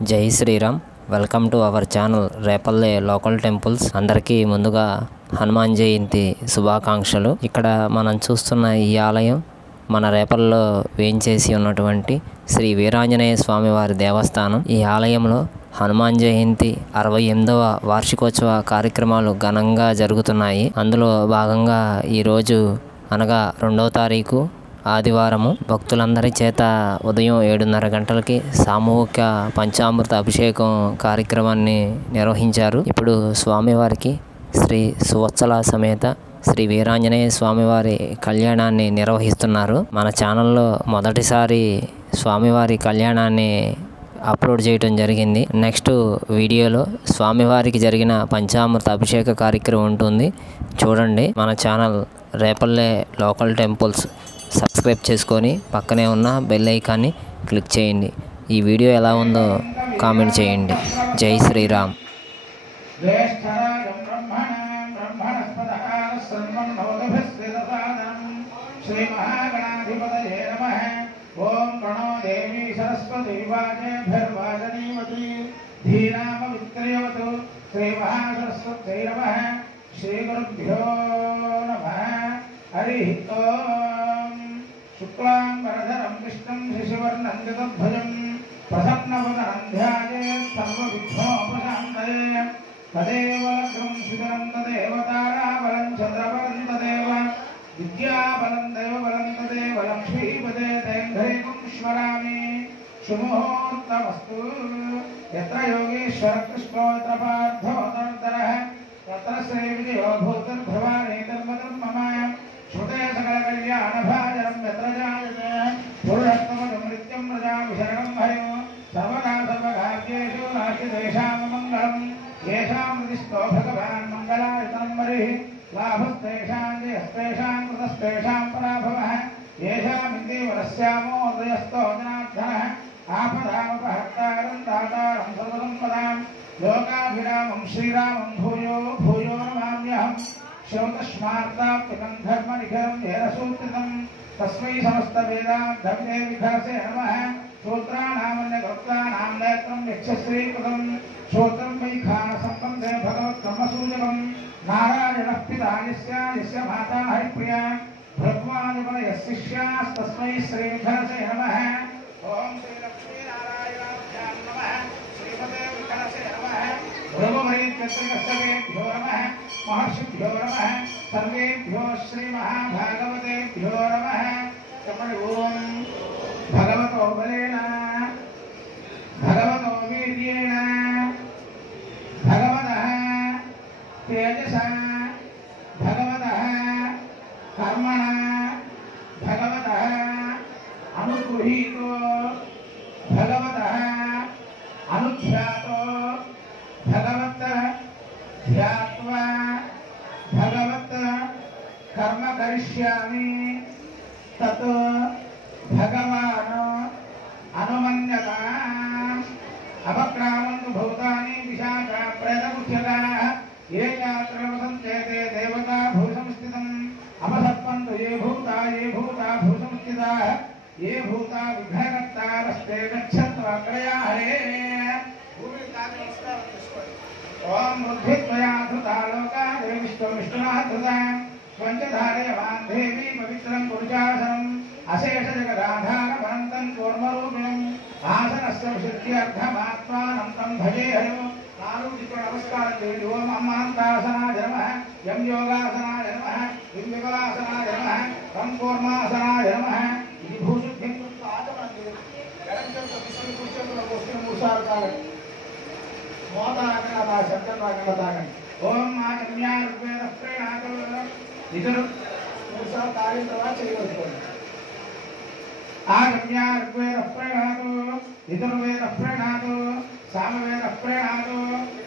జై Sriram. Welcome to our channel Repalle local temples. అందరికీ ముందుగా హనుమాన్ జయంతి శుభాకాంక్షలు. ఇక్కడ మనం చూస్తున్న ఈ ఆలయం మన రేపల్లో వేయించేసి ఉన్నటువంటి శ్రీ వీరాంజనేయ స్వామి వారి దేవస్థానం. ఈ ఆలయంలో హనుమాన్ జయంతి 68వ వార్షికోత్సవ కార్యక్రమాలు ఘనంగా జరుగుతున్నాయి. అందులో భాగంగా ఈరోజు అనగా 2వ తారీఖు ఆదివారము భక్తులందరి చేత ఉదయం 7:30 గంటలకి సామూహిక పంచామృత అభిషేకం కార్యక్రమాన్ని నిర్వహించారు. ఇప్పుడు స్వామివారికి శ్రీ సువత్సల సమేత శ్రీ వీరాంజనేయ స్వామివారి కళ్యాణాన్ని నిర్వహిస్తున్నారు. మన ఛానల్లో మొదటిసారి స్వామివారి కళ్యాణాన్ని అప్లోడ్ చేయడం జరిగింది. నెక్స్ట్ వీడియోలో స్వామివారికి జరిగిన పంచామృత అభిషేక కార్యక్రమం ఉంటుంది, చూడండి. మన channel Repalle local temples subscribe చేసుకొని పక్కనే ఉన్న బెల్ ఐకాన్ని క్లిక్ చేయండి. ఈ వీడియో ఎలా ఉందో కామెంట్ చేయండి. జై శ్రీరామ్. ఓం ప్రణో దేవి సరస్వతి వాజేభిర్వాజనీవతి ధీనామ విక్రయవతు శ్రీ మహాసరస్వత్యై నమః. శ్రీ గురుభ్యో నమః. హరి ఓం. శుక్లాంబరధరం విష్ణుం శశివర్ణం చతుర్భుజం ప్రసన్నవదనం ధ్యాయేత్ సర్వవిఘ్నోపశాంతయే. తదేవ లగ్నం శిఖరం తదేవ తారాబలం చంద్రబలం తదేవ విద్యాబలం దైవబలం తదేవ లక్ష్మీపదే తేంద్రైకం స్మరామి. శుభముహూర్తమస్తు. యత్ర యోగేశ్వర కృష్ణో యత్ర పార్థో ధనుర్ధరః తత్ర శ్రీవిజయో భూతిర్భవాని ధర్మధర్మమాయ శ్రుతే సకల కళ్యాణభాజనం యత్ర జాయతే పురుషోత్తమం నిత్యం ప్రజామి శరణం హరిం. సర్వదా సర్వకార్యేషు నాస్తి తేషాం మంగళం. येषां हृदिस्थो भगवान् मङ्गलायतनं वरिः लाभस्तेषां जयस्तेषां कृतस्तेषां पराभवः. येषामिन्दीवरस्यामो हृदयस्थो जनार्दनः आपदामपहर्तारं दातारं सर्वसम्पदां लोकाभिरामं श्रीरामं भूयो भूयो नमाम्यहम्. श्रोतस्मार्ताप्यकं धर्मनिखरं येन तस्मै समस्तवेदान्तमे विघासे नमः. सूत्राणामन्यगोत्राणां नेत्रं यक्षश्रीकृतं श्रोत्रं वैखानसम्बन्धे भगवत्कर्मसूचकं. नारायणः पिता यस्य माता हरिप्रिया भगवान् यस्य शिष्यास्तस्मै श्रीविघ्नसे नमः. ओम श्रीलक्ष्मीनारायणाभ्यां नमः. श्रीमते विघ्नसे नमः. भृगुमरीत्यत्रिकस्यभ्यो नमः. महर्षिभ्यो नमः. सर्वेभ्यो श्रीमहाभागवतेभ्यो नमः. ओम भगवतो बलेन भगवतो वीर्येण भगवतः तेजसा भगवतः कर्मणा भगवतः अनुगृहीतो भगवतः अनुध्यातो भगवत ध्यात्वा भगवत कर्म करिष्यामि तत् भगवान् अनुमन्यताम्. अपक्रामन्तु भूतानि विशाखा प्रेतमुच्यताः ये यात्र वसन्ते देवता भूसंस्थितम्. अपसर्पन्तु ये भूता भूसंस्थिताः ये भूता विघ्नकर्तारस्ते गच्छन्तु अग्रया हरे. ओम बुद्धित्वया धृता लोका देविष्टुना धृता पंचधारयवान् देवी पवित्रं पुरुषासनम् अशेष जगदाधार वनन्तं कूर्मरूपिणम् आसनस्य विशुद्ध्यर्थमात्मानं तं भजे हरिं. आरूढितो नमस्कारं देवी. ओम अम्मान्तासनाय नमः. यं योगासनाय नमः. यं विकलासनाय नमः. तं कूर्मासनाय नमः. इति भूषुद्धिं कृत्वा आगमनं गणचन्द्र विष्णुपुत्रं गोष्ठीं मूषावतारं मोदागणता शब्दरागणतागण. ओम आजम्या ऋग्वेदः प्रेणातो इदर मूषा कार्य तवा చేయవచ్చు. आगम्या ऋग्वेदः प्रेणातो यजुर्वेदः प्रेणातो सामवेदः प्रेणातो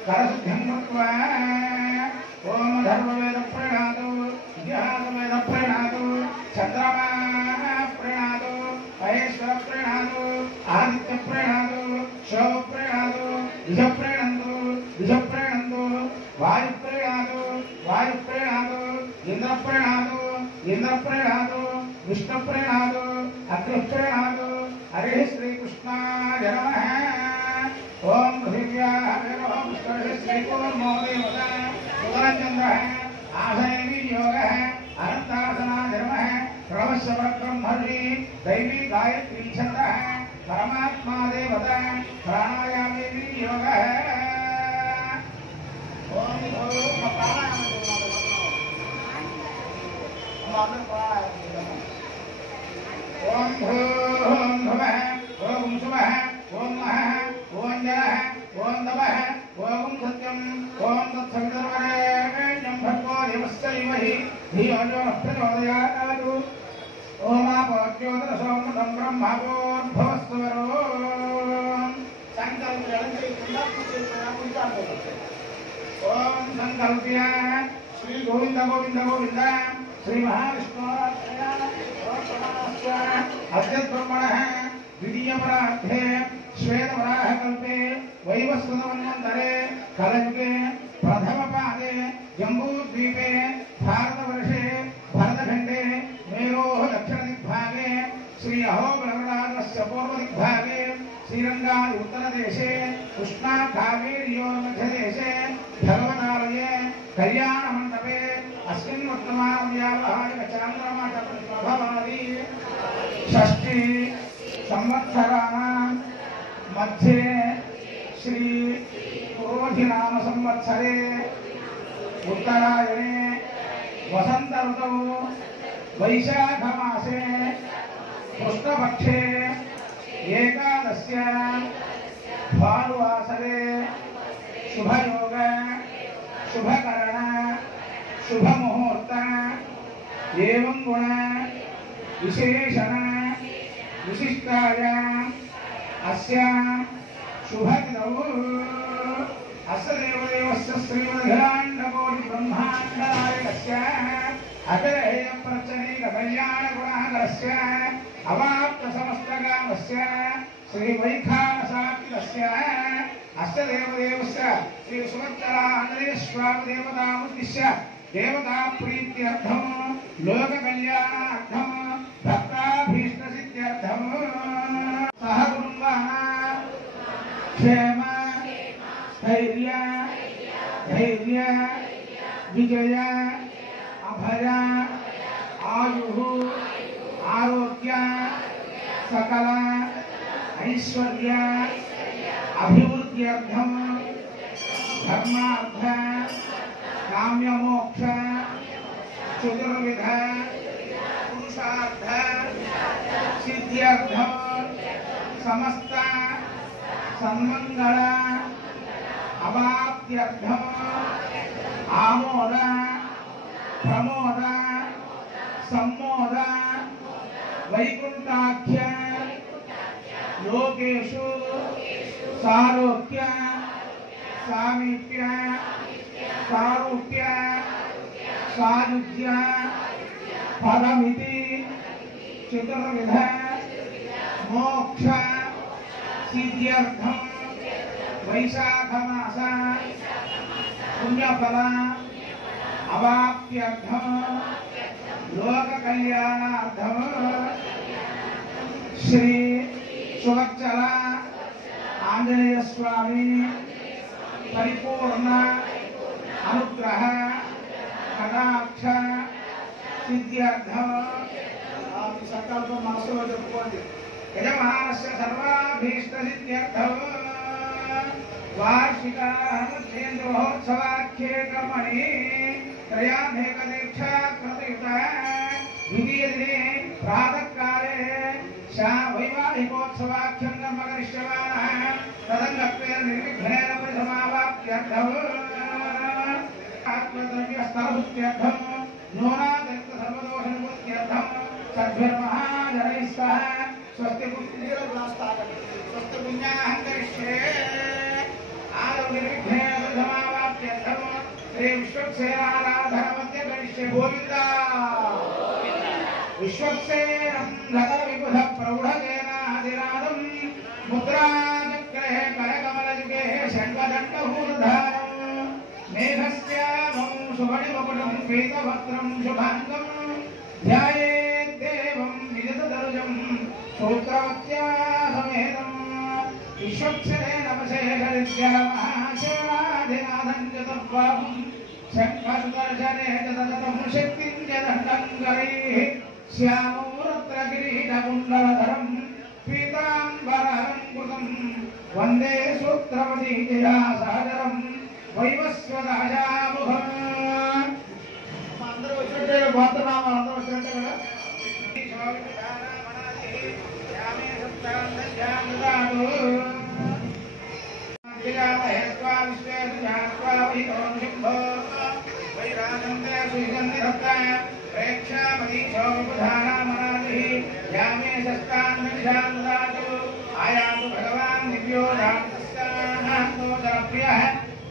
करशुद्धिं कृत्वा. ओम धर्मवेदः प्रेणातो इतिहासवेदः प्रेणातो चन्द्रमाः प्रेणातो महेश्वर प्रेणातो आदित्य प्रेणातो शव प्रेणातो इज प्रेणन्तो इज प्रेणन्तो वायु प्रेणातो वायु प्रेणातो इंद्र प्रेणातो इंद्र प्रेणातो विष्णु प्रेणातो अग्नि प्रेणातो हरे श्री कृष्णाय नमः. परिपूर्णो देवता सुदरचन्द्रः आसनैवी योगः अनन्तासना धर्मः प्रणवशब्रह्मर्षि दैवी गायत्री छन्दः परमात्मा देवता प्राणायामे योगः ओम ओम भूम भुवः ओम शुभः ओम महः ओम जलः ओम तपः ओम सत्यम् ओम तत्सवितुर्वरेण्यं भर्गो देवस्य धीमहि धियो यो नः प्रचोदयात् ओम आपोज्योतिरसोमृतं ब्रह्मभूर्भुवस्सुवरो ओम संकल्प्य श्री गोविंद गोविंद गोविंद श्री महाविष्णु अद्य ब्रह्मणः द्वितीय परार्थे श्वेत वराह कल्पे वैवस्वत मन्वन्तरे कलयुगे प्रथम पादे जम्बूद्वीपे भारतवर्षे भरतखण्डे मेरोः दक्षिणदिग्भागे श्री अहोबलगणास्य पूर्वदिग्भागे श्रीरङ्गादि उत्तरदेशे कृष्णा कावेर्योः मध्यदेशे भगवतालये कल्याणमण्डपे अस्मिन् वर्तमानव्यावहारिकचान्द्रमाचक्रभवादि षष्ठी संवत्सराणां मध्ये श्री क्रोधिनाम संवत्सरे उत्तरायणे वसंत ऋतौ वैशाखमासे कृष्णपक्षे एकादश्यां भानुवासरे शुभयोग शुभकरण शुभमुहूर्त एवं गुण विशेषण विशिष्टायां अस्यां शुभतिथौ अस्य देवदेवस्य श्रीमद्अखिलाण्डकोटिब्रह्माण्डनायकस्य अखिलहेयप्रचनीककल्याणगुणाकरस्य अवाप्तसमस्तकामस्य श्रीवैखानसात्विकस्य अस्य देवदेवस्य श्रीसुभद्राञ्जनेयस्वामिदेवतामुद्दिश्य देवताप्रीत्यर्थं लोककल्याणार्थं भक्ताभीष्टसिद्ध्यर्थं सह कुटुम्बानां क्षेम स्थैर्य धैर्य विजय अभय आयुः आरोग्य सकल ऐश्वर्य अभिवृद्ध्यर्थं धर्मार्थ काम्यमोक्ष चतुर्विध पुरुषार्थ सिद्ध्यर्थं समस्त सन्मंगल अवाप्त्यर्थं आमोद प्रमोद सम्मोद वैकुंठाख्य लोकेषु सारोग्य सामीप्य सारूप्य सायुज्य पदमिति चतुर्विध मोक्ष सिद्ध्यर्थं वैशाखमास पुण्यफल अवाप्त्यर्थं लोककल्याणार्थं श्री सुवत्सल आंजनेय स्वामी परिपूर्ण अनुग्रह कटाक्ष सिद्ध्यर्थं संकल्प मनसो చెప్పుకోండి యజమానస్య సర్వాభీష్టసిద్ధ్యర్థం వార్షిక మహోత్సవాఖ్యే కర్మణి त्रयाधेकदीक्षा कृतयुत द्वितीय दिने प्रातःकाले वैवाहिकोत्सवाख्यं कर्म करिष्यमाणः तदङ्गत्वेन निर्विघ्नेन परिसमावाप्त्यर्थं आत्मद्रव्यस्तरभुक्त्यर्थं न्यूनातिरिक्तसर्वदोषनिवृत्त्यर्थं सद्भिर्महाजनैः सह स्वस्ति पुण्याहं करिष्ये आदौ निर्विघ्नेन परिसमावाप्त्यर्थं श्री विश्वक्सेनाराधनमध्य करिष्ये गोविन्द विश्वक्सेनं सकलविबुध प्रौढकेनादिनादं मुद्राचक्रे करकमलयुगे शङ्खदण्डभूधारं मेघस्यामं शुभनिमकुटं पीतवक्त्रं शुभाङ्गं ध्यायेद्देवं निजतदरुजं सूत्रवत्या समेतं विश्वक्सेन नमशेषरिद्यमहाशिवाय ध्यानाधिनाथं च तद्वाहं शङ्खसुदर्शने च तदतं शक्तिं च दण्डं करैः श्यामो रत्नकिरीटकुण्डलधरं पीताम्बरहरं वन्दे सूत्रवती जया सहचरं वैवस्वतहजामुखम् అందరూ వచ్చినట్టే గోత్రనామాలు అందరూ వచ్చినట్టే కదా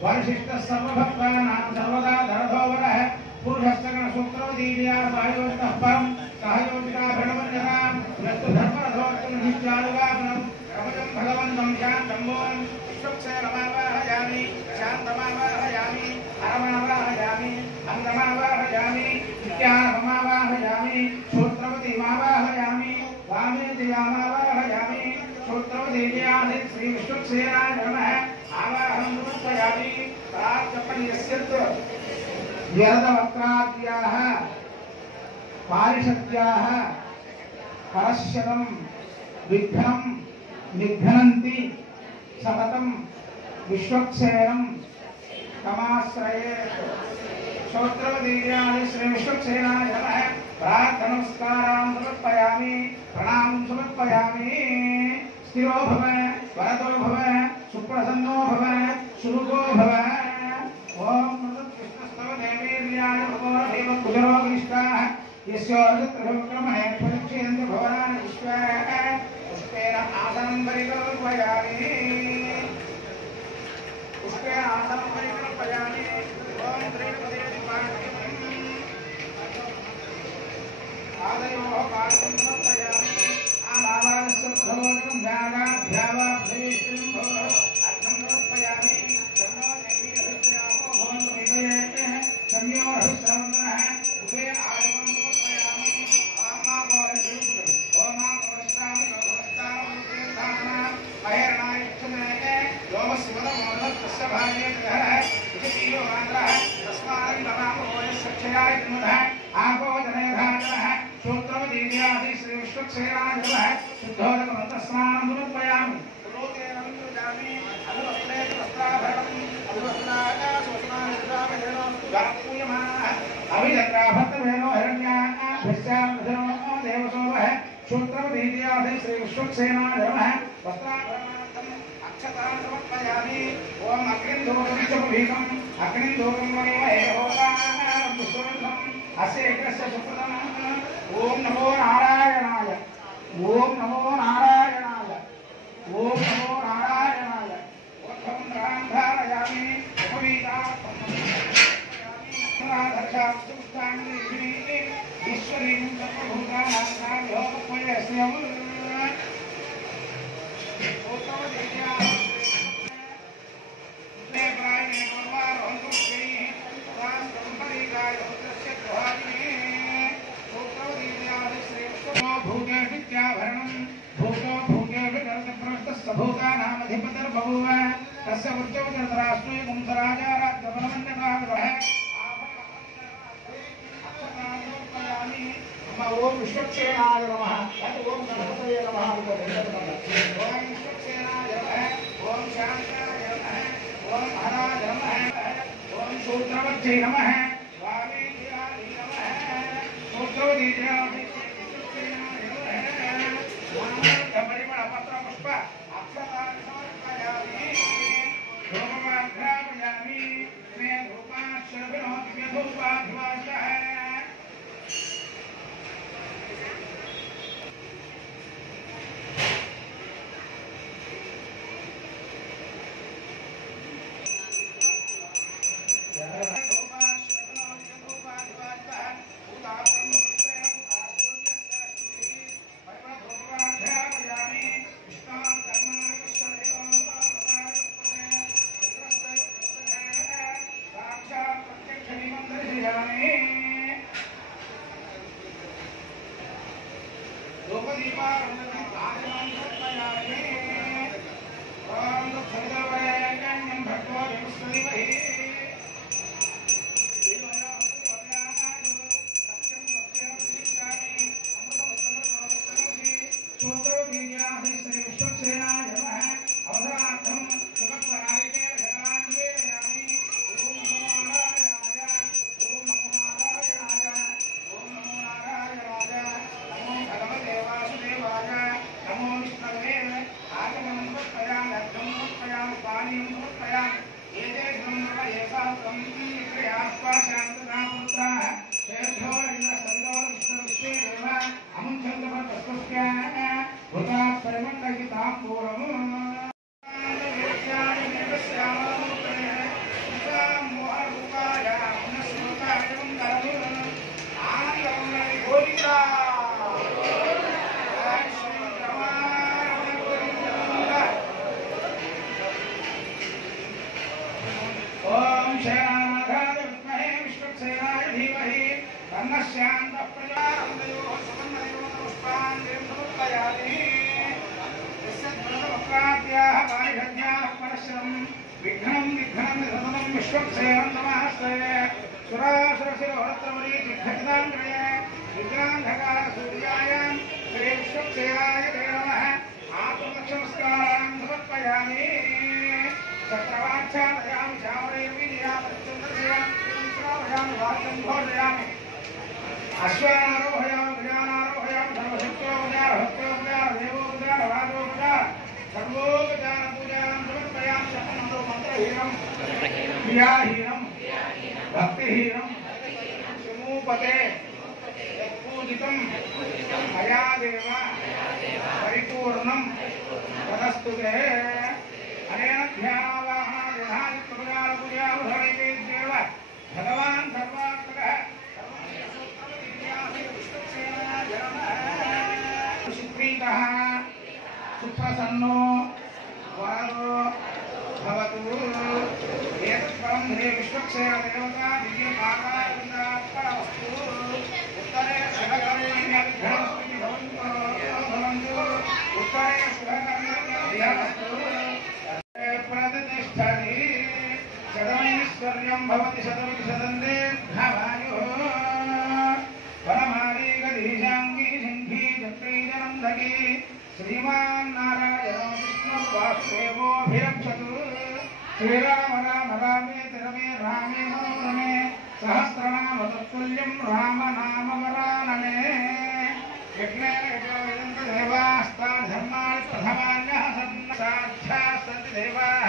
वरिष्ठ सर्वभक्तानां सर्वदा धरधोवरः पुरुषस्तगण सूत्रवदीर्या सायोजितः परं सहयोजिता भगवन्यतां यस्तु धर्मरथोक्तं नित्यानुगामनं कवचं भगवन्तं शान्तं मों विश्वक्सेनमावाहयामि शान्तमावाहयामि हरमावाहयामि अङ्गमावाहयामि नित्यानमावाहयामि सूत्रवतीमावाहयामि वामेतियामावाहयामि सूत्रवदीर्यादि श्रीविश्वक्सेनाय नमः आवाहनं समर्पयामि प्रार्थपण्यस्यत् व्यर्थवक्त्राद्याः पारिषद्याः परश्यतं विघ्नं निघ्नन्ति सततं विश्वक्सेनं तमाश्रयेत् श्रोत्रवदीर्याणि श्री विश्वक्सेनाय नमः प्रार्थनमस्कारां समर्पयामि प्रणामं समर्पयामि स्थिरो भव वरदो भव सुप्रसन्नो भव सुमुखो भव ओम कुजरोगिष्टाः यस्योर्जत्रभक्रमणे परिच्छेदन्ति भवनानि विश्वाः पुष्पेण आसनं परिकल्पयामि ओम त्रिणपतिरति पाठ्यम् आदयोः पाठ्यं समर्पयामि आमावास्य प्रथमोदकं ध्यानाभ्यावाभ्येष्टिं भवः अर्थं समर्पयामि तन्नो देवी अभिष्टयामो भवन्तु विजये सम्यो रहुश्रवन्तनः उभे आगमं समर्पयामि आमावोरजुषुः ओमावोरश्रामि योगवस्तावमुपेधानः अहेरणाय क्षमने योमस्वदमोदस्य भार्येभ्यः विजयो मात्रः तस्मात् नमामोयसक्षयाय नमः आपोजनेधानः सूत्रवदीर्यादि श्री विश्वक्सेनाय नमः शुद्धोदकमन्तस्नानं समर्पयामि पुरोतेनं जामि अनुवस्त्रे वस्त्राभरणम् अभिजत्राभक्तवेनो हिरण्याभ्यस्याभ्यनो देवसोमः सूत्रवदीर्यादि श्री विश्वक्सेनाय नमः वस्त्राभरणार्थम् अक्षतां समर्पयामि ओम अग्निन्दोकं अग्निन्दोकं वनेमहे होताः अस्य एकस्य सुप्रथमः ओम नमो नारायणाय ओम नमो नारायणाय ओम नमो नारायणाय ओम रामधारयामि उपवीतात्मयामि ईश्वरीं सर्वभूतानां योगमयस्यं भूतानामधिपतिर्बभूव तस्य उच्चौचराष्ट्रीय कुंसराजा राज्यवनमन्यताविवः ओम विश्वक्सेनाय नमः ओम गणपतये नमः ओम विश्वक्सेनाय नमः ओम शांताय नमः ओम हराय नमः ओम सूत्रवत्यै नमः वामेत्याय नमः सूत्रवदीर्याय विश्वक्सेनाय नमः परिमलपत्र पुष्प अक्षतानि समर्पयामि धूपमाघ्रापयामि मे धूपाक्षरभिनो दिव्यधूपाधिवासः तन्नश्यान्तः प्रजानन्दयोः सुवर्णयोः पुष्पाञ्जलिं समर्पयामि। यस्य द्वन्द्ववक्त्राद्याः वाणिभद्याः परश्रम् विघ्नं निधनं विश्वक्सेनं नमस्ते। सुरासुरशिरोहरत्रवरीचिघटिताङ्ग्रये विघ्नान्धकारसूर्याय श्रीविश्वक्सेनाय ते नमः। आत्मनमस्कारान् समर्पयामि। चक्रवाच्छादयामि चामरैर्वीर्यामश्चन्द्रदेवां श्रावयामि वाचं घोषयामि। अश्वानारोहयामि गजानारोहयामि सर्वशक्तोपचार देवोपचार राजोपचार सर्वोपचारपूजां समर्पयामि। शतमन्त्रो मन्त्रहीनं क्रियाहीनं भक्तिहीनं सुमूपते यत्पूजितं मया देव परिपूर्णं तदस्तु ते। अनेन ध्यानावाहनादिहादिप्रकालपूजावधनैवेद्येव भगवान् सर्वात्मकः सुप्रीतः सुप्रसन्नो वरदो भवतु। एतत्फलं हे विश्वक्सेन देवता दिव्यकाकायवृन्दात्मनमस्तु। उत्तरे शुभकर्मण्यविघ्नस्मिन् भवन्तु। उत्तरे शुभकर्मण्यविघ्नस्तु प्रतिष्ठति। शतमैश्वर्यं भवति शतमिति शतं दीर्घमायुः। परमारीगधीशाङ्गी सिंही चक्रीजनन्दकी श्रीमान्नारायणो विष्णुर्वासुदेवोऽभिरक्षतु। श्रीराम राम रामेति रमे रामे मनोरमे सहस्रनाम तत्तुल्यं राम नाम वरानने। यज्ञेन यजोविदन्त देवास्तान् धर्माणि प्रथमान्यः सन्नसाध्याः सन्ति देवाः।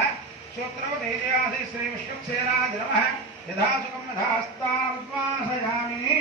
श्रोत्रवदेजयासि श्रीविश्वक्सेनाय नमः। यथा सुखं यथास्तान् उद्वासयामि।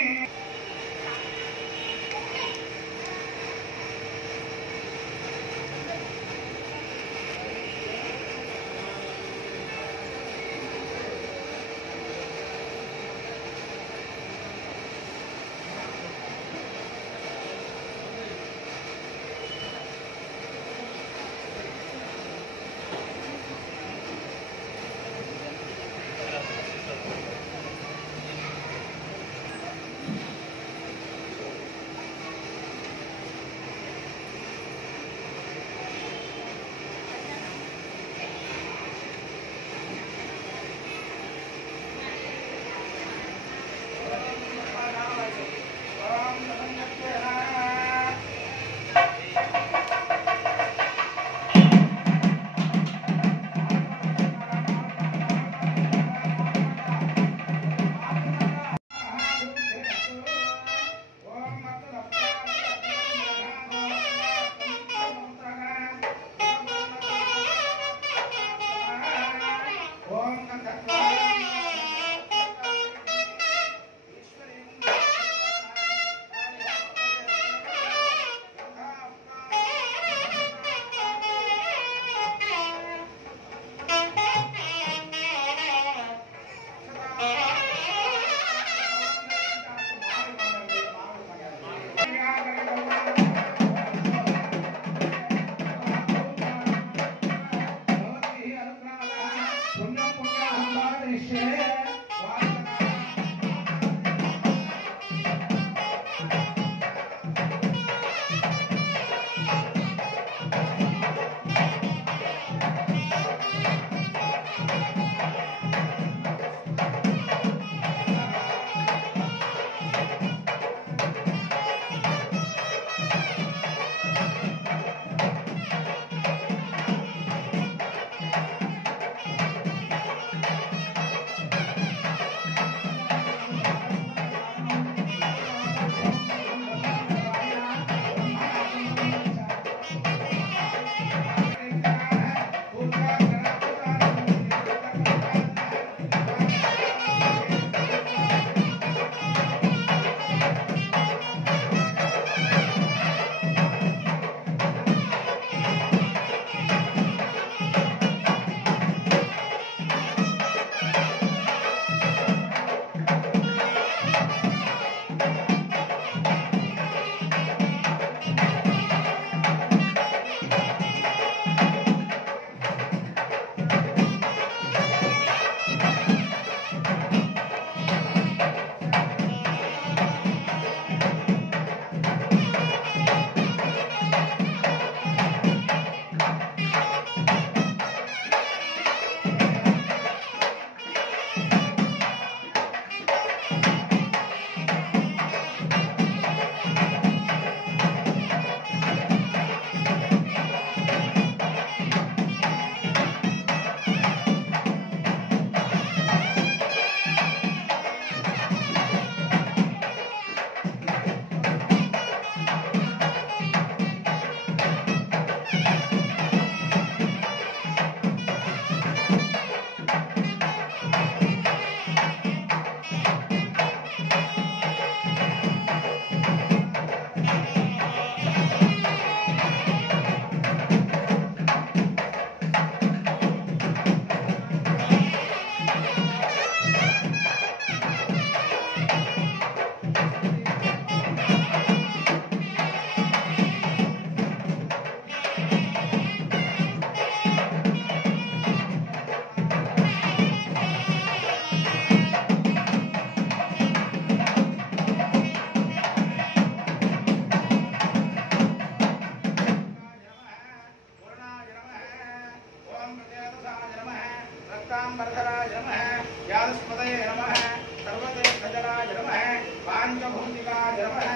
पीताम्बरधराय नमः यादस्पदये नमः सर्वदेवधराय नमः पाञ्चभूतिकाय नमः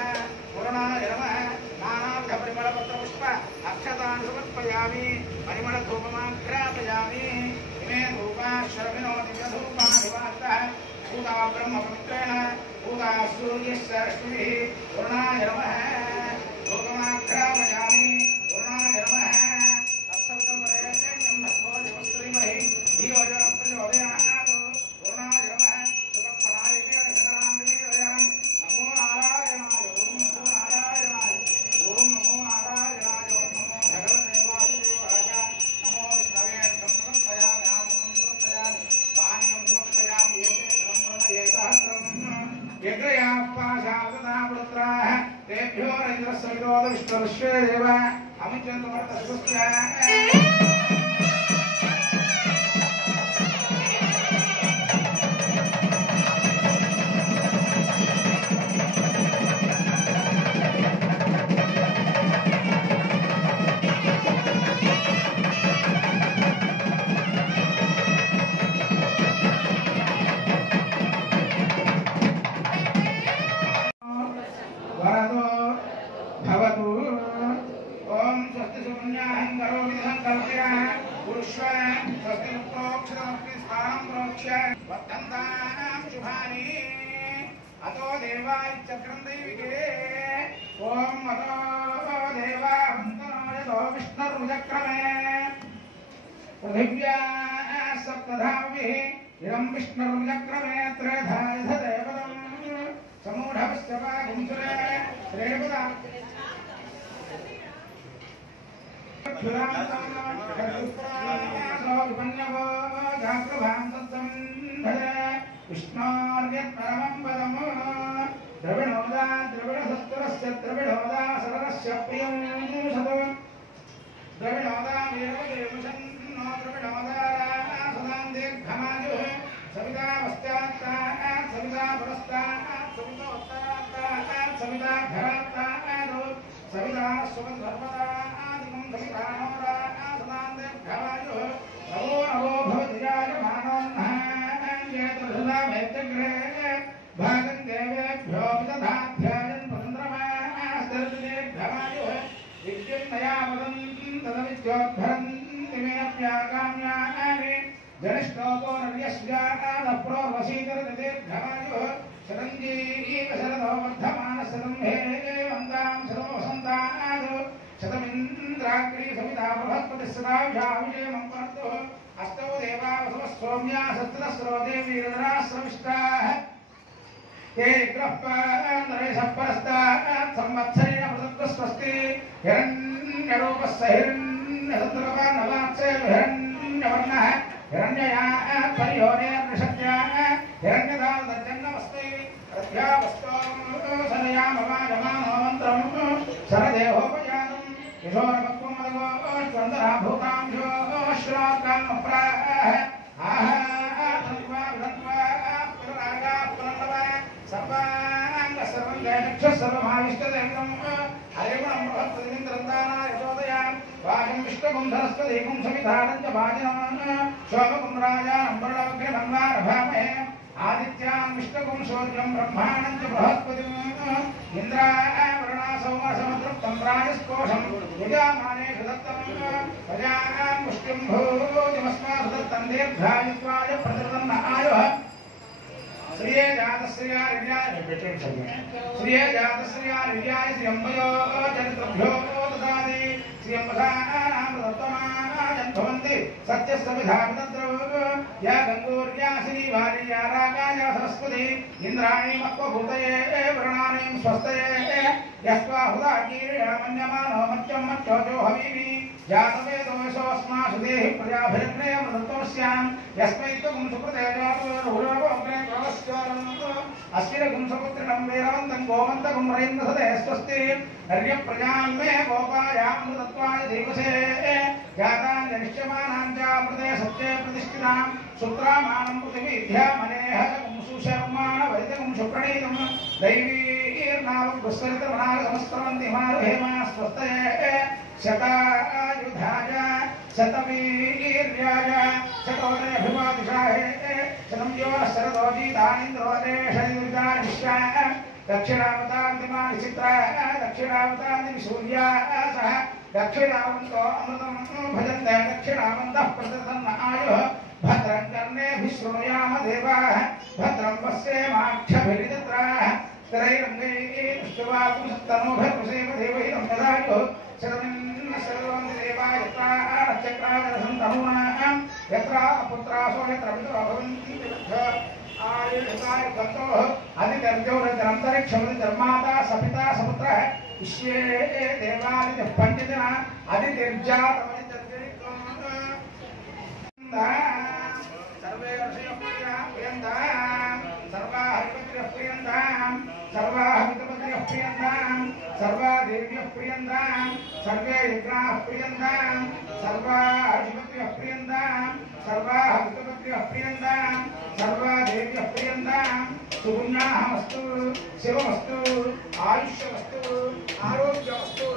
पूर्णाय नमः नानाविधपरिमलपत्रपुष्प अक्षतान् समर्पयामि परिमलधूपमाघ्रापयामि इमे धूपाशरभिनो दिव्यधूपादिवासः भूता ब्रह्मपवित्रेण भूता सूर्यस्य रश्मिभिः पूर्णाय नमः धूपमाघ्रापयामि पूर्णाय नमः तत्सवितुर्वरेण्यं भर्गो देवश्रीमहि धियो यो नः प्रचोदयात् पूर्णाय नमः सुभक्मनायकेन सकलां निवेदयामि नमो नारायणाय ओं नमो नारायणाय ओं नमो नारायणाय ओं नमो भगवते वासुदेवाय नमो विष्णवे समर्पयामि आत्मं समर्पयामि पानीयं समर्पयामि एते ब्रह्मणे सहस्रम् यज्ञयापाशावतापुत्राः तेभ्यो रजस्य विरोध विष्णुर्श्वे देव अमुच्यन्तमर्तस्य वरदो भवतु ओम स्वस्ति सुपुण्याहं करोमि संकल्प्य पुरुष्व स्वस्ति प्रोक्षितमस्ति स्थानं प्रोक्ष्य वर्धन्तां शुभानि अतो देवा इत्यक्रं दैविके ओम अतो देवा वन्दनायतो विष्णुर्मुचक्रमे पृथिव्या सप्तधाभिः इदं विष्णुर्मुचक्रमे त्रेधायथ देवदम् समूढवस्य वागुंसुरे श्रेणुपदा क्षुरान्तमो जाग्रभान्तम् भजे विष्णोर्यत्परमं पदम् द्रविणोदा द्रविणसत्तरस्य द्रविणोदा सररस्य प्रियं सतो द्रविणोदा वीरवदेवशन्नो द्रविणोदा सदां दीर्घमायुः सविता पश्चात्तात् सविता पुरस्तात् सविता उत्तरात्तात् सविता घरात्तात् सविता सुमधर्मदादिकं सविता नोरात् सदां दीर्घमायुः नमो नमो भवति जायमानोन्नः मैत्रग्रहे भागं देवेभ्यो विदधाध्यायन् पुरन्द्रमास्तिर्दीर्घमायुः विद्युं मया वदन् तदविद्योद्भरन्ति मे अप्याकाम्यानि जनिष्ठोपो नर्यस्यानप्रोर्वसीतरदीर्घमायुः शरञ्जीवशरदो वर्धमानशतं हे वन्दां शतं वसन्तात् शतमिन्द्राग्री सविता बृहस्पतिस्सदाविषाविषेमं कर्तुः अष्टौ देवा वसवः सौम्या सत्रस्रो देवीरदराश्रविष्टाः ये ग्रहपान्दरेशः परस्तात् संवत्सरेण पृथक्स्वस्ति हिरण्यरूपस्य हिरण्यसत्रपान्नवात्से हिरण्यवर्णः हिरण्ययात् परियोनेर्निषद्याः हिरण्यदालदज्जन्नमस्ति रथ्यावस्तो सनयामवाजमानो मन्त्रं सरदेहोपयानं यशोरमत्वमदगो स्वन्दरा भूतांशो श्लोकामप्राः आह तन्त्वा विधन्त्वा पुनरागा पुनर्नव सर्वाङ्गसर्वं जयचक्षुः सर्वमाविष्टदेवं हरिगुणं बृहत्प्रतिन्द्रन्दाना यशोदयां वाजं विष्णुगुं सरस्वतीगुं सवितारं च वाजिनं शोभगुं राजानं वरुणमग्निमन्वारभामहे आदित्यान् विष्णुगुं सूर्यं ब्रह्माणं च बृहस्पतिम् इन्द्रावरुणासौमसमुद्रप्तं राजस्कोशं यजामानेषु दत्तं प्रजानां पुष्टिं भूतिमस्मासु दत्तं दीर्घायुत्वाय प्रदत्तं न आयुः श्रिये जातश्रियार्याय श्रियम्भयो जनितृभ्यो ददाति श्रियम्भसानामृतत्वमाजन् भवन्ति सत्यस्य विधावितद्रौ या गङ्गूर्यासिनी वार्या रागाय सरस्वती इन्द्राणी मत्वभूतये वरुणानीं स्वस्तये यस्वाहुदाकीर्यामन्यमानो मत्यं मच्चोजो हवीनि जातवेदो यशोऽस्मासु देहि प्रजाभिरग्ने मृतत्वस्यां यस्मै त्वं सुकृते जातोरुरवोग्ने अस्मिन् सुपुत्रिणं वीरवन्तं गोमन्तकं रयिन्द्रसदे स्वस्ति नर्यप्रजां मे गोपायामृतत्वाय देवसे जातां जनिष्यमानां च मृते सत्ये प्रतिष्ठितां सुत्रामानं पृथिवीध्यामनेहकं सुशर्माणवैदिकं सुप्रणीतं दैवीर्नामं दुःसरितमनागमस्त्रवन्ति मारुहेमा स्वस्तये शतायुधाय शतवीर्याय शतोदयाभिवादिशाय सूर्यो शरदोजी दानिन्द्रोदेशयुजा निश्चा दक्षिणावतान्तिमानि चित्रा दक्षिणावतान्ति सूर्या सह दक्षिणावन्तो अमृतं भजन्ते दक्षिणावन्तः प्रतिदन्न आयुः भद्रं कर्णेभिः शृणुयाम देवाः भद्रं पश्येमाक्षभिर्निद्राः स्थिरैरङ्गैस्तुवापुंस्तनोभिर्मुषेम देवैरं ददायुः शरदिन्न सर्वं देवा यत्रा नक्षत्रादरसं तनुना यत्रा पुत्रासो यत्र पितरो भवन्ति आयुर्दाय गतो अधिदर्जोरन्तरिक्षमधिर्माता सपिता सपुत्रः विश्वे देवादित्यः पण्डितना अधिर्जातमधिर्जरित्वं सर्वे ऋषयः प्रियन्ताः सर्वाः हरिपत्र्यः प्रियन्ताः सर्वाः मित्रपत्र्यः प्रियन्ताः सर्वाः देव्यः प्रियन्ताः सर्वे यज्ञाः प्रियन्ताः सर्वाः हरिपत्र्यः प्रियन्ताः सर्वाः मित्रपत्र्यः प्रियन्ताः सर्वाः देव्यः प्रियन्ताः सुपुण्याहमस्तु शिवमस्तु आयुष्यमस्तु आरोग्यमस्तु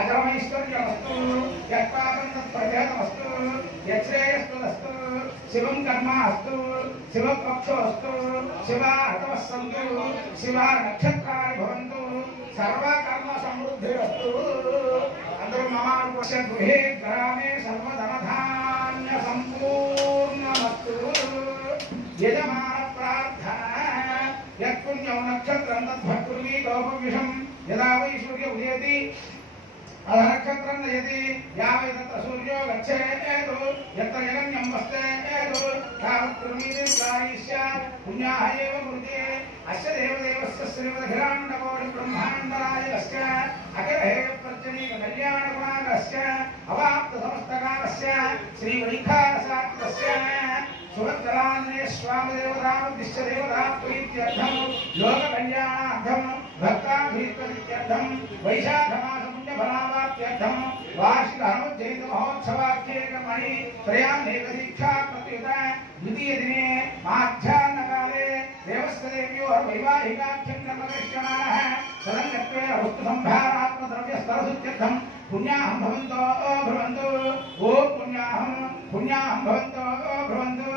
अजरमैश्वर्यमस्तु यत्पादं तत्प्रजहतमस्तु यच्छ्रेयस्पदस्तु शिवं कर्मास्तु शिवपक्षोस्तु शिवार्तवः सन्तु शिवा नक्षत्राणि भवन्तु सर्वकर्म समृद्धिरस्तु अंदर ममानुपश्य गृहे ग्रामे सर्वधनधान्य सम्पूर्णमस्तु यजमान प्रार्थना यत्पुण्यं नक्षत्रं तद्भक्कुर्वी लोपविषं यदा वै सूर्य उदयति नक्षत्रं नयति या वै तत्र सूर्यो गच्छेत् यत्र जगन्यं वस्तेत् तावत् कुर्मीर्गायिष्य पुण्याः एव कुरुते अस्य देवदेवस्य श्रीमदखिलाण्डकोटिब्रह्माण्डनायकस्य अखिलहे प्रत्यनीक कल्याणगुणाकरस्य अवाप्तसमस्तकालस्य श्रीवैखानसात्मकस्य सुभद्रान्ने स्वामदेवतामुद्दिश्य देवता प्रीत्यर्थं लोककल्याणार्थं भक्ताभीष्टसिद्ध्यर्थं वैशाखमासपुण्यफलावाप्त्यर्थं वार्षिकहनुज्जयितमहोत्सवाख्ये त्रयान्नेकदीक्षा प्रत्युत द्वितीयदिने माध्याह्नकाले देवस्तदेव्यो वैवाहिकाख्यं कर्मकरिष्यमाणः सदङ्गत्वेन वस्तुसंभारात्मद्रव्यस्तरसुत्यर्थं पुण्याहं भवन्तो भ्रुवन्तु ॐ पुण्याहं भवन्तो भ्रुवन्तु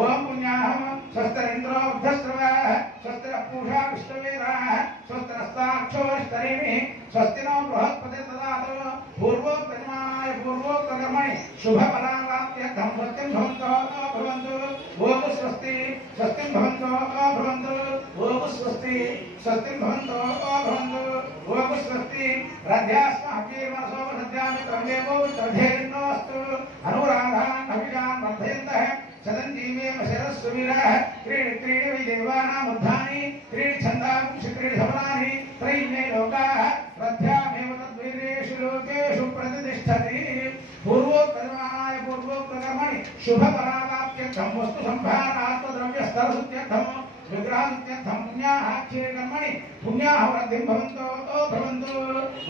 ॐ पुण्याहं स्वस्तिरिन्द्रो वृद्धश्रवः स्वस्तिरपूषा विश्ववेदाः स्वस्तिरस्ताक्षोऽष्टरेमिः स्वस्ति नो बृहस्पतिर्ददातु पूर्वोक्तनिमानाय पूर्वोक्तकर्मणि शुभफलावाप्त्यर्थं स्वस्तिं भवन्तो भ्रुवन्तु ॐ स्वस्ति स्वस्तिं भवन्तो भ्रुवन्तु ॐ स्वस्ति स्वस्तिं भवन्तो भ्रुवन्तु ॐ स्वस्ति रथ्यास्माभिर्मनसो सद्यामि त्रयेवो वित्रधेर्नोऽस्तु अनुराधान् अभिजान् वर्धयन्तः सदञ्जीवेम शरस्सुवीरः त्रीणि त्रीणि वै देवानामुद्धानि त्रीणि छन्दांसि त्रीणि समनानि त्रयीमे लोकाः रथ्यामेव तद्वीरेषु लोकेषु प्रतिष्ठति पूर्वोत्तरमानाय पूर्वोक्तकर्मणि शुभफलावाप्त्यर्थं वस्तुसंभारात्मद्रव्यस्तरसुत्यर्थं विग्रहसुत्यर्थं पुण्याहाख्ये कर्मणि पुण्याः वृद्धिं भवन्तो भ्रुवन्तु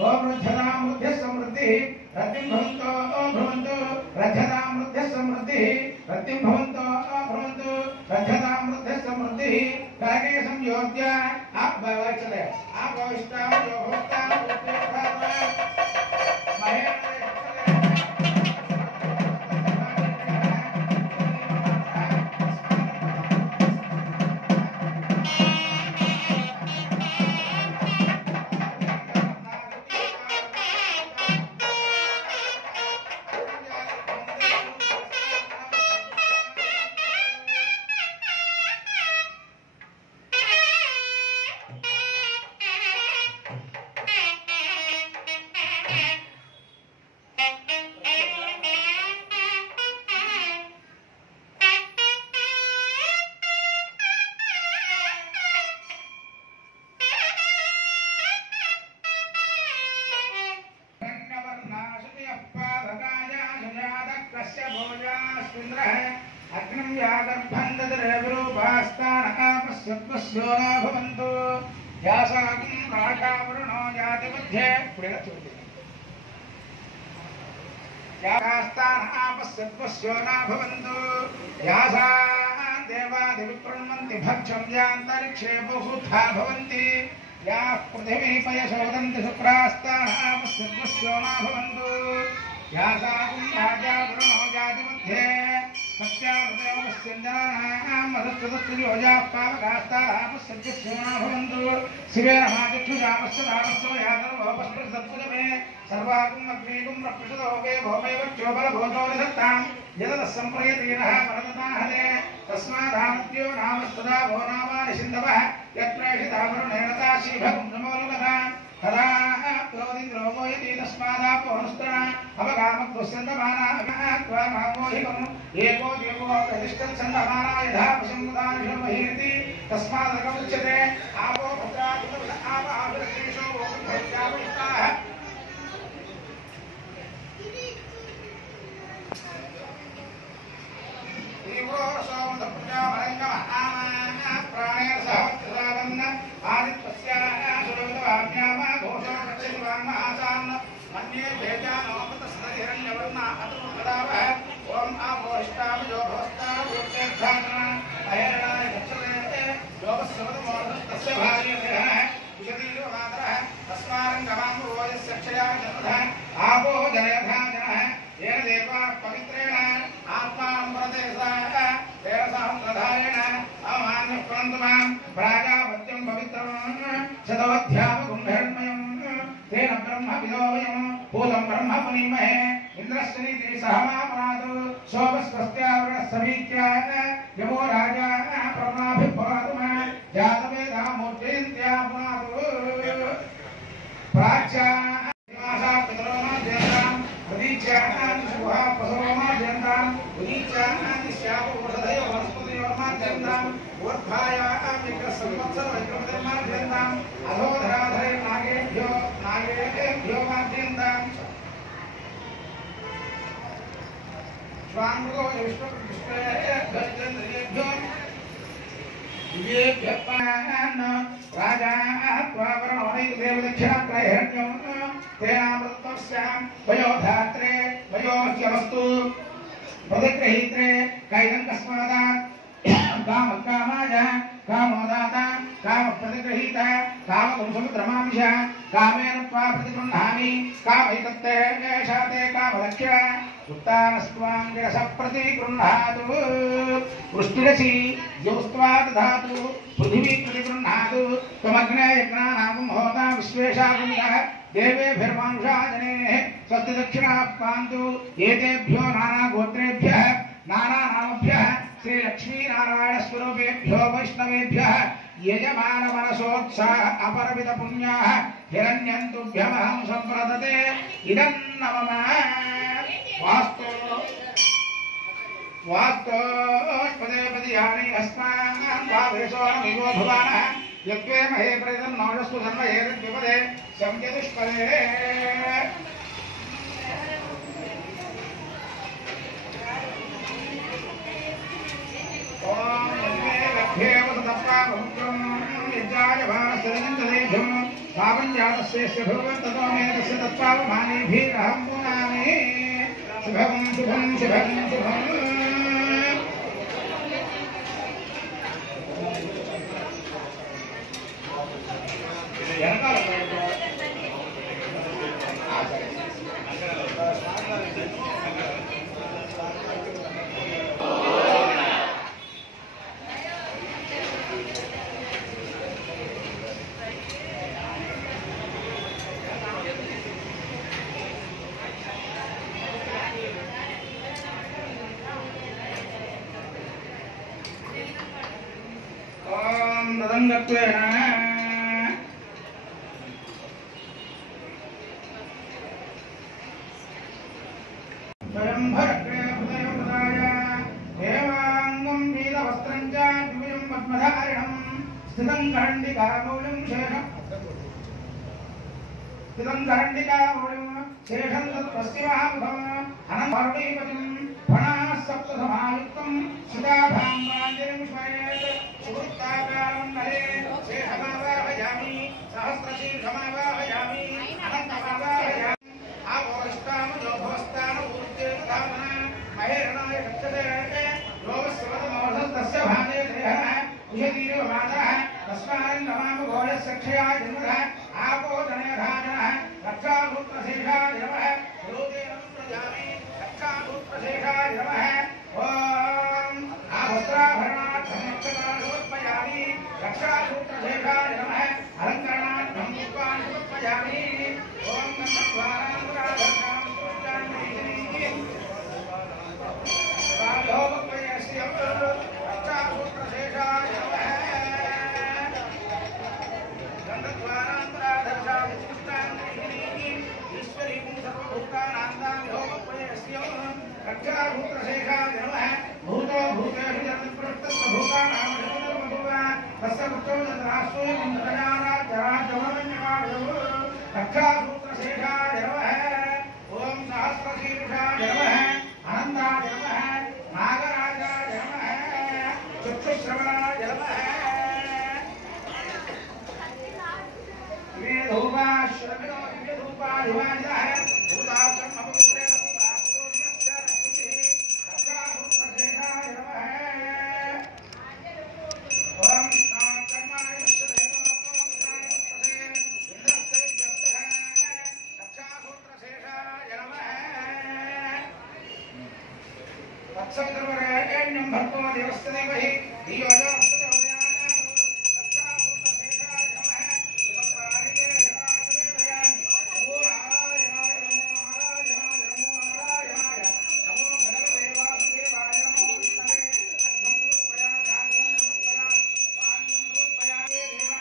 ॐ वृद्धतां वृद्धिः समृद्धिः रद्धिं भवन्तो भ्रुवन्तु रद्धतां वृद्धिः समृद्धिः रद्धिं भवन्तो भ्रुवन्तु रद्धतां वृद्धिः समृद्धिः कागे संयोज्य आप चले आप विष्टां जो भक्तां अग्निं यागर्भन्दतिरेविरूपास्तानकापस्यत्वस्योना भवन्तु यासागं राशावरुणो जातिमध्ये यास्तानकापस्यत्वस्योना भवन्तु यासान् देवादिविप्रणन्ति भक्षं यान्तरिक्षे बहुधा भवन्ति याः पृथिवी पयशोदन्ति शुक्रास्तानकापस्यत्वस्योना भवन्तु यासागं राजावरुणो जातिमध्ये सत्यावृते शिवे सर्वागुम अग्निगुम प्रकृतोगे भौमेव चोबलभूतो निधत्तां यदतः सम्प्रयतेनः परदताहते तस्मादामत्यो नाम सदा भो नामानि सिन्धवः यत्प्रेषिता वरुणेन ताशीभगुं नमोऽनुगता तदा प्रोदिन्द्रोमो यदि तस्मादापोनुस्तरणा अवगामद्वस्यन्तमाना त्वा मामोहिकम् एको देवो प्रतिष्ठत्सन्दमाना यथा पशुमुदानिषमहीति तस्मादकमुच्यते आपो भद्राकुल आवाभिरकेशो भोक्त्यावयुक्ताः आपो जनयथा जनः येन देवा पवित्रेण आत्माम्बरदेशाः तेन सहस्रधारेण अमान्यः पुनन्तु मां प्राजापत्यं पवित्रं शतवध्यापगुण्डहिर्मयं तेन ब्रह्म विदोवयं भूतं ब्रह्म पुनीमहे इन्द्रस्य नीतिः सह मामनातु शोभस्वस्त्यावरणसमीत्याय यमो राजा प्रमाभिर्भवतु मा जातवेदा मूर्तिन्त्यापुनातु प्राच्या राजा देवदक्षिणात्रयहिरण्यं तेनामृतस्यां वयोधात्रे वयोह्यवस्तु प्रतिगृहीत्रे कैदं कस्मादात् कामकामाय कामोदाता कामप्रतिगृहीत कामसमुद्रमांश कामेन त्वा प्रतिगृह्णामि कामैतत्ते शाते कामलक्ष्य उत्तानस्त्वाङ्गिरस प्रतिगृह्णातु वृष्टिरसि योस्त्वा दधातु पृथिवी प्रतिगृह्णातु त्वमग्ने यज्ञानागं होता विश्वेशागुंडः देवेभिर्मानुषा जनेः स्वस्ति दक्षिणाः पान्तु एतेभ्यो नानागोत्रेभ्यः नानानामभ्यः श्रीलक्ष्मीनारायणस्वरूपेभ्यो वैष्णवेभ्यः यजमानमनसोत्साह अपरमितपुण्याः हिरण्यन्तुभ्यमहं सम्प्रदते इदं नमः वास्तो पदे अस्मान् भावेशो विवो भवानः यद्वे महे प्रेतं नौजस्तु सर्वहेतद्विपदे संयदुष्पदे पापञ्जातस्य भगवन्ततो मे तस्य तत्पावमानेभिरहं पुनामि शुभं शुभं शुभं शुभम् मदङ्गत्वेन स्वयंभरग्रे हृदयोदाय देवाङ्गं वीरवस्त्रं च दिव्यं पद्मधारिणं स्थितं करण्डिकामूलं शेषं तत्पश्चिमामुखम् अनन्तवर्णीपतिं फणाः सप्तसमायुक्तं सुधाभां वाञ्जलिं स्मरेत् सुवृत्ताकारं नरे शेषमावाहयामि सहस्रशीर्षमावाहयामि अनन्तमावाहयामि आवोष्टामयोभवस्तानूर्जेतधामना महेरणाय गच्छते योगस्वतमोधस्तस्य भागे देहः उषतीरिव मातरः तस्मान्नमामघोषस्य क्षयाय जन्मः आपो जनयधानः रक्षाभूत्रशेषाय नमः गुरुदेवं प्रजामि रक्षाभूत्रशेषाय नमः ॐ रक्षासूत्रशेषाय नमः अलङ्करणार्थं पुष्पाणि समर्पयामि ॐ गन्धद्वारान्तराधर्षां पुष्टान्नैः राघवपयस्य रक्षासूत्रशेषाय नमः गन्धद्वारान्तराधर्षां पुष्टान्नैः ईश्वरीं सर्वभूतानां राघवपयस्य रक्षासूत्रशेषाय नमः भूतो भूतेषु जगत्प्रत्यस्तभूतानां तस्य पुत्रो जतराष्ट्रो मन्दगजाराज्यराज्यवरण्यकाभ्यो रक्षासूत्रशेषाय नमः ॐ सहस्रशीर्षाय नमः अनन्ताय नमः नागराजाय नमः चक्षुश्रवणाय नमः धूपाश्रमिणोधूपाधिवायः भूताब्जम् अपवित्रेण भूतास्तोर्यश्च रश्मिः रक्षासूत्रशेषाय नमः ॐ तत्सवितुर्वरेण्यं भर्गो देवस्य देवहि धियो यो रक्षासूत्रशेषाय नमः शिवप्राणिके शिवासुरेदयानि नमो नारायणाय नमो नारायणाय नमो नारायणाय नमो भगवते वासुदेवाय नमो विष्णवे अन्नं समर्पया धान्यं समर्पया पानीयं समर्पया देवा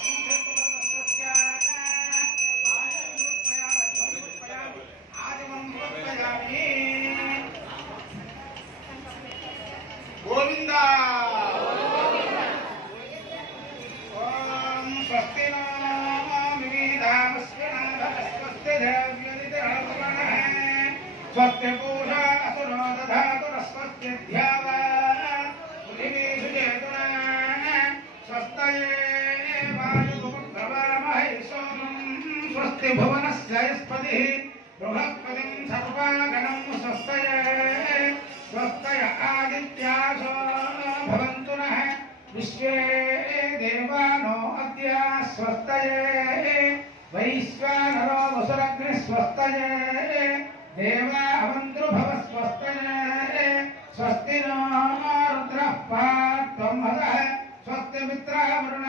अमुखत्ववर्तस्वस्य पानीयं समर्पया आदिमं समर्पयामि गोविंदा ओम स्वस्ति नो विविधामस्वस्ति देव्यनिधनः स्वस्ति पूषा असुरो दधातु स्वस्ति ध्यावा पृथिवीषु चेतुना स्वस्तये वायुर्भवामहे सोमं स्वस्ति भुवनस्य यस्पतिः बृहस्पतिं सर्वागणं स्वस्तये स्वस्तय आदित्यासो भवन्तु नः विश्वे देवानो अद्य स्वस्तये वैश्वानरो वसुरग्निः स्वस्तये देवा अवन्तु भव स्वस्तये स्वस्ति नो रुद्रः पात्वं हरः स्वस्ति मित्रवरुण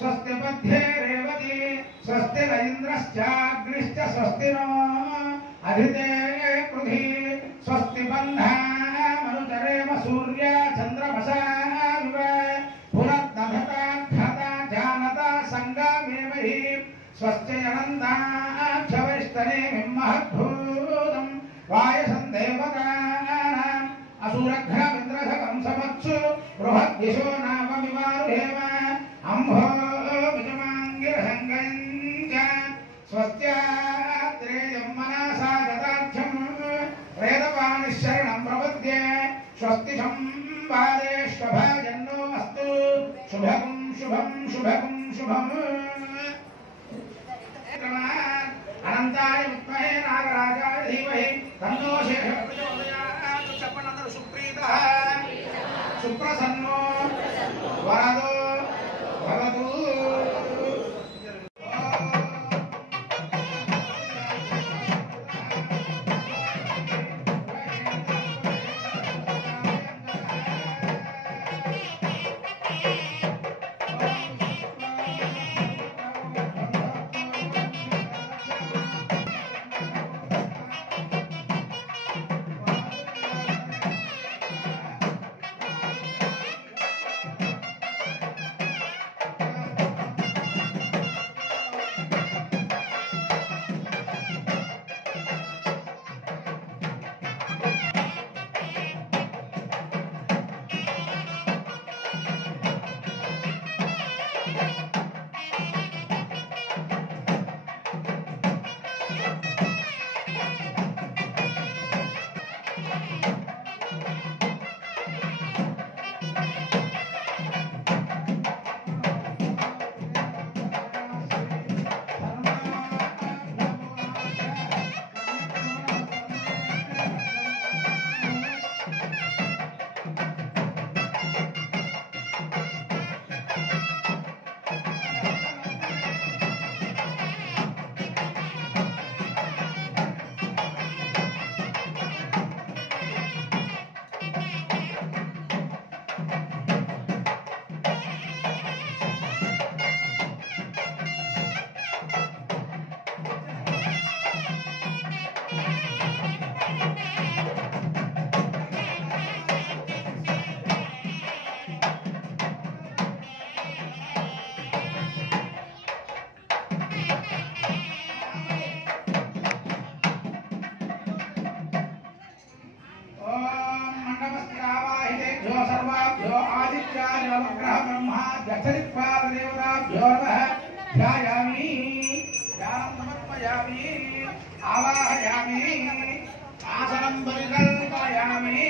स्वस्ति पथ्ये रेवती स्वस्ति न इन्द्रश्चाग्निश्च स्वस्ति नो अधिते पृथ्वी स्वस्ति बन्धा मनुचरेम सूर्य चन्द्रमसा पुनर्दधता घता जानता संगमेव हि स्वस्ति अनन्ताक्षवैष्टनेमिं महद्भूतं वायुसन्देवतानाम् असुरघ्नमिन्द्रसकं समत्सु बृहद्दिशो नाम विवारुहेम अम्भो विजमाङ्गिरसङ्गयं च स्वस्त्यात्रेयं मनसा ददार्थ्यं वेदवाणि शरणं प्रपद्ये स्वस्ति संवादेष्वभाजन्नो अस्तु शुभं शुभं शुभं शुभम् अनन्ताय विद्महे नागराजाय धीमहि तन्नो शेषः प्रचोदयात् चपनन्दर सुप्रीतः सुप्रसन्नो वरदो भवतु देवताभ्यो आदित्याय नवग्रह ब्रह्माद्यक्षदिक्पालदेवताभ्यो नमः ध्यायामि ध्यानं समर्पयामि आवाहयामि आसनं परिकल्पयामि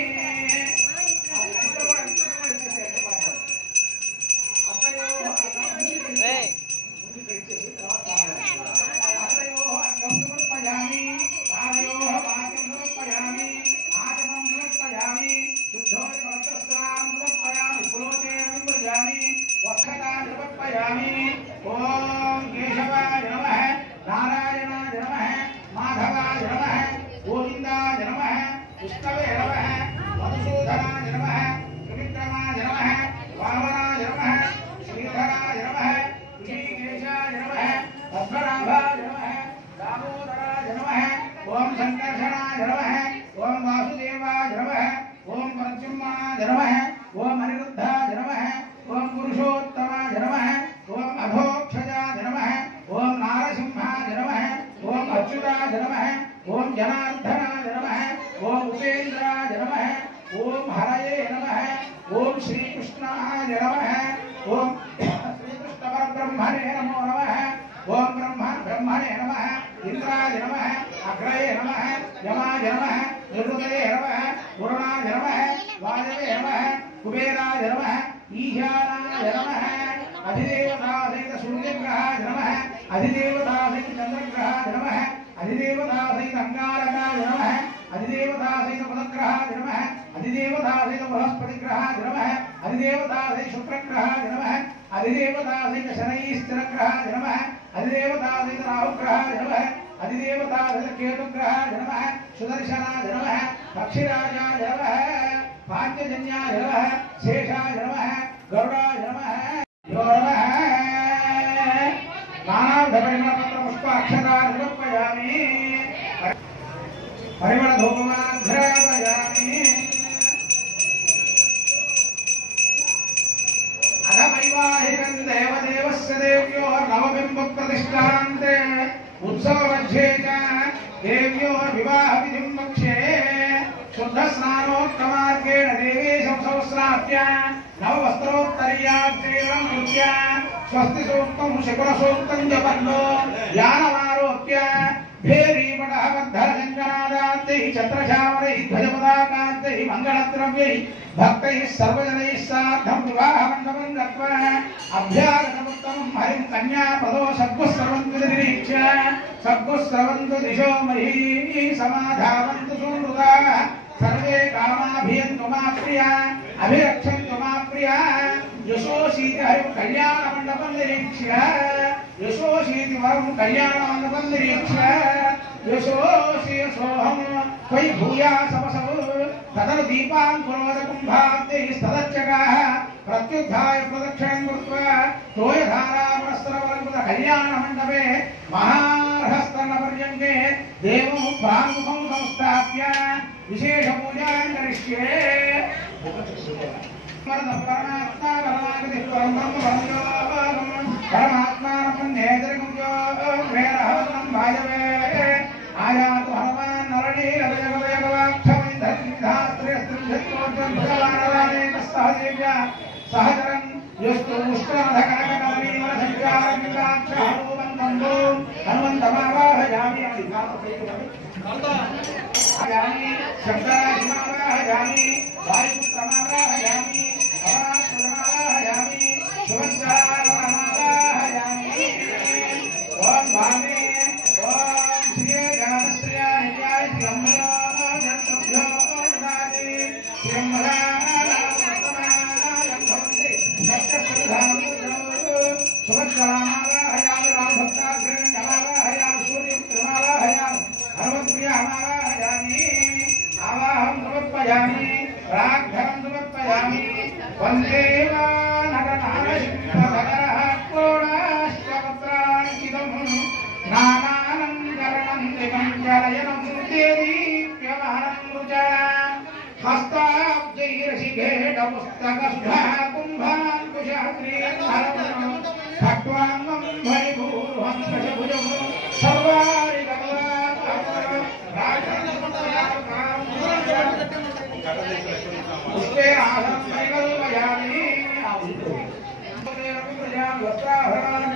पुष्पेण आसनं परिकल्पयामि वस्त्राभरणानि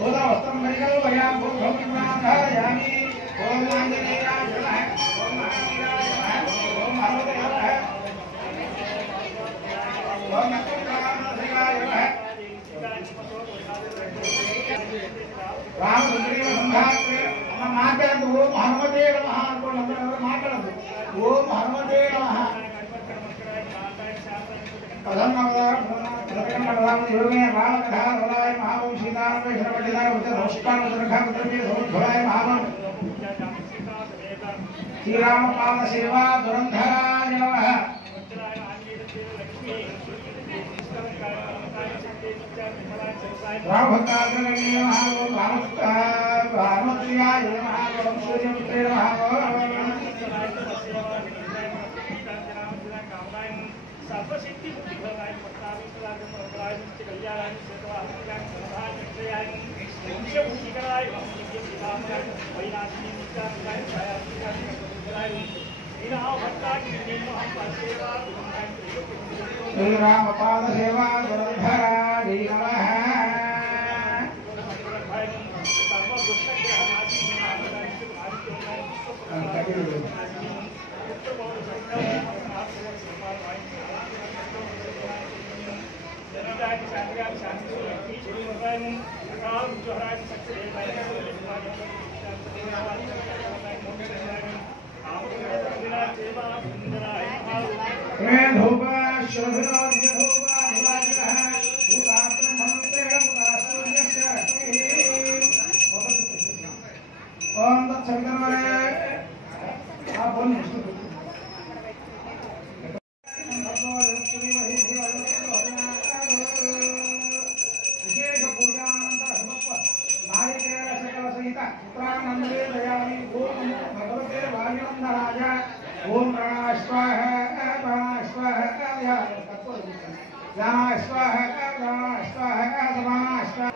वस्त्रं परिकल्पयामि भूमिं धारयामि ओम आंजनेयाय नमः ओम महावीराय नमः ओम हनुमते नमः ओम नमः रामचंद्रेव संघात्रे मातरतु ओम हनुमते नमः अनुको मातरतु ओम हनुमते नमः राम योगे राम कथा रोलाय महाओम सीताराम शरणपतिदाय उच्चरोष्टान उच्चरखा उच्चरवीर समुद्भवाय महाओम श्री राम पाद सेवा दुरंधराय नमः राम भक्ताग्रगण्य महाओम भानुप्रियाय महाओम सूर्यपुत्रे महाओम सर्वशक्ति बुद्धिभवाय पट्टाभिषेकाय परपराय कल्याणाय सेतवाहनाय समाधान निश्चयाय मुख्य बुद्धिकराय मुख्य शिवाय वैनाशिनी नित्याय छायाय गुरुराय इनाव भक्ताग्नि निमोहं सेवा श्री राम पाद सेवा गुरुधराय नमः सर्व दुष्ट ग्रहनाशि ओम प्राणाय स्वाहा प्राणाय स्वाहा प्राणाय स्वाहा प्राणाय स्वाहा प्राणाय स्वाहा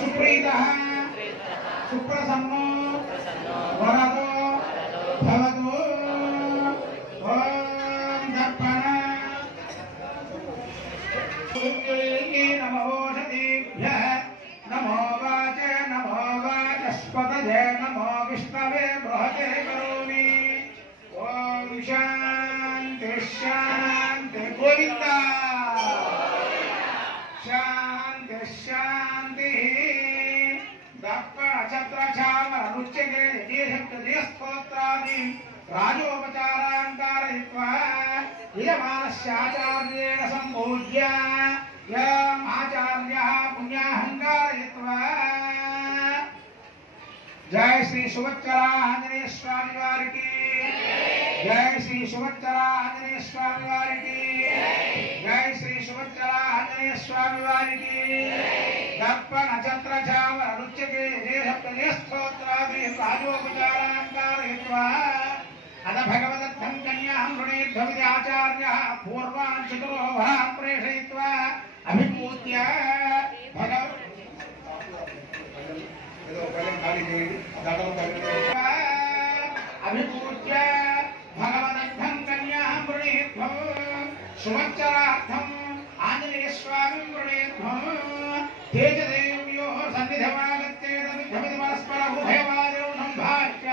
सुप्रीतः सुप्रसन्नो वरदो भवतु ओम दर्पण नमो सतीभ्यः नमो वाचस्पतये नमो विष्णवे बृहते करोमि ओम शांति शांति गोविंदा शांति शांति दर्पण छत्र चामर रुच्यते देशक्तदेशस्तोत्रादि राजोपचारान् कारयित्वा यमानस्याचार्येण सम्पूज्य यम् आचार्यः पुण्याहं कारयित्वा जय श्री सुवत्सला आंजनेय स्वामी वारिकी जय श्री सुवत्सला आंजनेय स्वामी वारिकी जय श्री सुवत्सला आंजनेय स्वामी वारिकी दर्पण छत्र चामर रुच्यते देशक्तदेशस्तोत्रादि राजोपचारान् कारयित्वा अद भगवदत्थं कन्यां वृणीध्वमिति आचार्यः पूर्वान् चतुरो वरान् प्रेषयित्वा अभिपूज्य अभिपूज्य भगवदत्थं कन्यां वृणीध्वं सुवत्सरार्थं आंजनेयस्वामिं वृणीध्वं तेजदेव्योः सन्निधमागत्ते तमिद्धमिति परस्पर उभयवादौ सम्भाष्य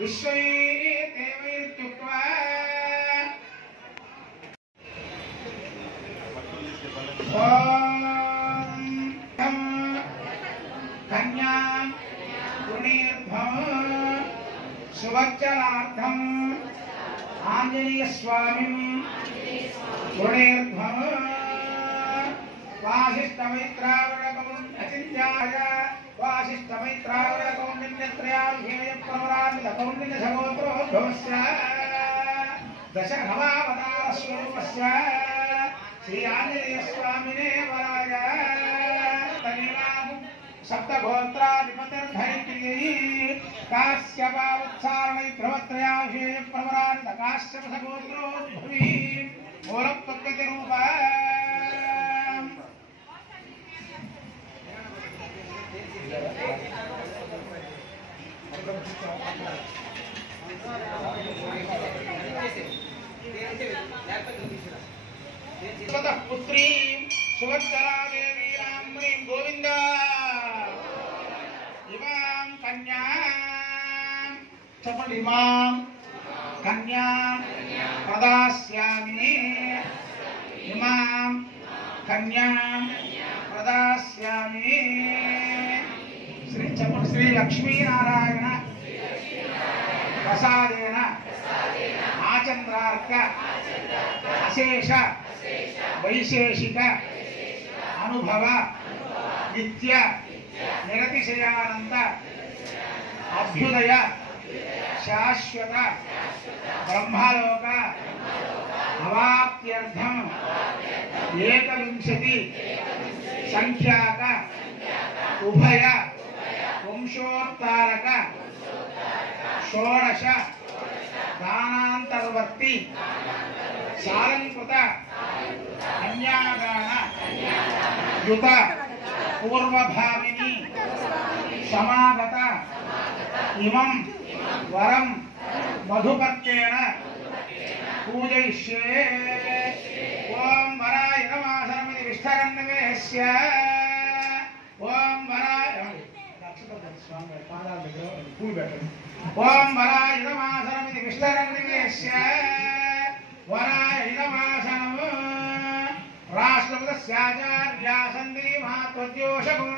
विश्वैर्देवैर्युक्त्वा कन्यां पुनीर्भव सुवत्सलार्थं ఆంజనేయ స్వామిం గుణేర్ధ్వం వాసిష్ఠమైత్రావరకం అచింత్యాయ వాసిష్ఠమైత్రావరకౌండిన్యత్రయాభిషేయ ప్రవరాన్విత కౌండిన్య సగోత్రోద్భవస్య దశ నవావతార స్వరూపస్య శ్రీ ఆంజనేయ స్వామినే వరాయ తనిలాము సప్తగోత్రాధిపతిర్ధరిత్రీ కాశ్యపావత్సారణై ధ్రువత్రయాభిషేయ ప్రవరాన్విత కాశ్యప సగోత్రోద్భవీ మూలప్రకృతి రూప పుత్రీ సువత్సలాదేవి రామ్రీ గోవింద ఇమాం కన్యా చెప్పండి ఇమాం కన్యా ప్రదాస్యామి ఇమాం కన్యా ప్రదాస్యామి శ్రీ చెప్పండి శ్రీ లక్ష్మీనారాయణ ప్రసాదేన ఆచంద్రార్క అశేష వైశేషిక అనుభవ నిత్య నిరతిశయానంద అభ్యుదయ శాశ్వత బ్రహ్మలోక అవాప్త్యర్థం ఏకవింశతి సంఖ్యాక ఉభయ వంశోత్తారక షోడశ దానాంతర్వర్తి సాలంకృత కన్యాదాన యుత పూర్వభావిని సమాగత ఇమం వరం మధుపర్కేణ పూజయిష్యే ఓం వరాయ నమాసనమితి విష్ఠరన్నవేహస్య ఓం వరాయ ఓం వరాయ నమాసనమితి విష్ఠరన్నవేహస్య వరాయ నమాసనము రాష్ట్రపతస్యాచార్యాసంది మహాత్వద్యోషము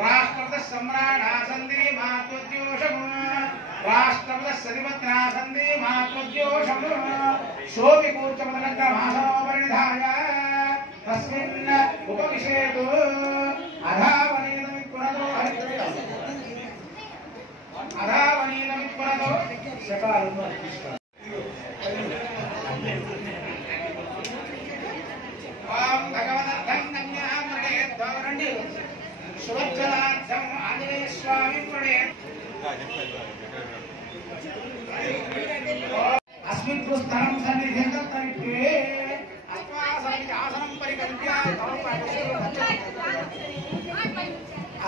రాష్ట్రపత సమ్రాడాసంది మహాత్వద్యోషము రాష్ట్రపత సతిపత్రాసంది మహాత్వద్యోషము శోభి కూర్చమనగ్రమాసనోపరిధాయ తస్మిన్ ఉపవిశేతు అధావనీనమిత్పురతో అధావనీనమిత్పురతో శకాలను అర్పిస్తారు. ఓం భగవదర్థం కన్యామృణే ధోరణి సువత్సలార్థం ఆంజనేయ స్వామి ప్రణే అస్మిన్ స్థలం సన్నిధించే అస్మాసమితి ఆసనం పరికల్ప్య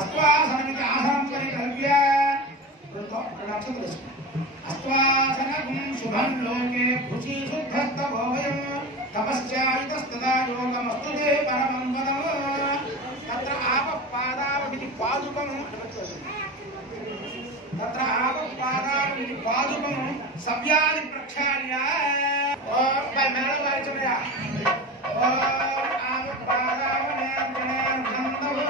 అస్మాసమితి ఆసనం పరికల్ప్య అస్మాసనం శుభం లోకే భుజి శుద్ధస్తభోయం తపశ్చారితస్తదా యోగమస్తుతే పరమం వదం తత్ర ఆపపాదావమితి పాదుకం తత్ర ఆపపాదావమితి పాదుకం సవ్యాని ప్రక్షాళ్య ఓం బై మేడం వాయిచమయ ఓం ఆపపాదావనే నందవ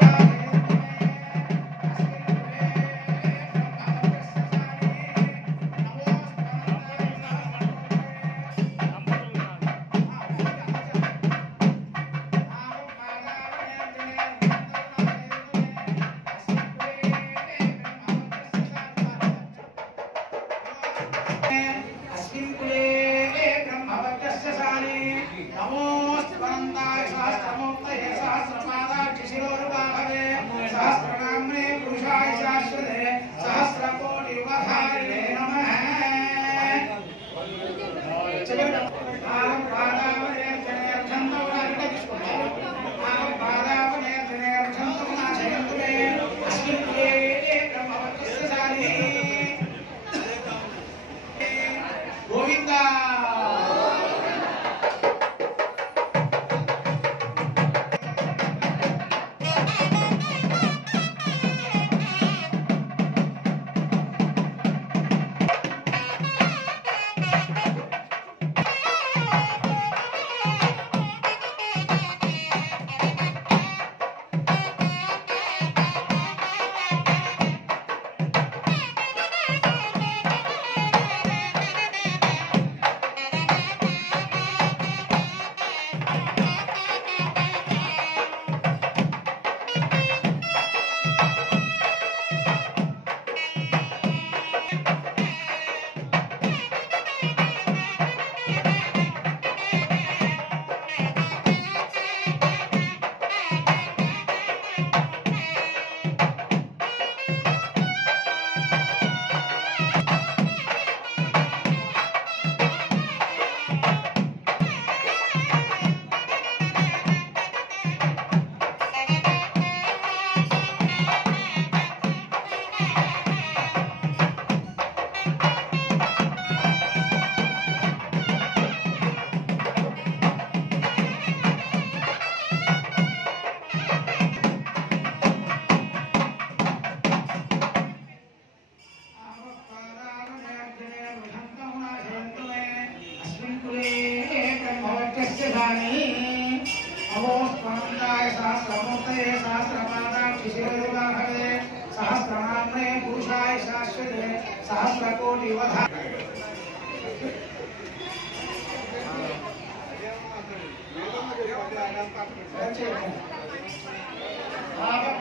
नमो स्वामिनाय सहस्रमूर्तये सहस्रपादाक्षि शिरोरुबाहवे सहस्रनाम्ने पुरुषाय शाश्वते सहस्रकोटिवधा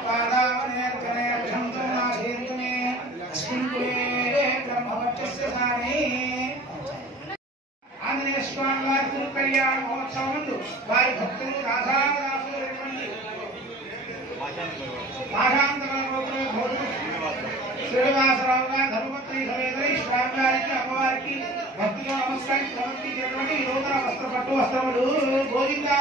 पादावनेर्कने अभिषन्तो नाशयन्तु मे अस्मिन् कुले ब्रह्मवक्षस्य साने आंजनेय स्वामी वाరి తిరుకళ్యాణ మహోత్సవముందు వారి భక్తులు రాధాదాసులైనటువంటి శ్రీనివాసరావు గారు ధర్మపత్రి సమేతై స్వామి వారికి అమ్మవారికి భక్తితో నమస్కారం సమర్పించేటువంటి నూతన వస్త్రపట్టు వస్త్రములు గోవిందా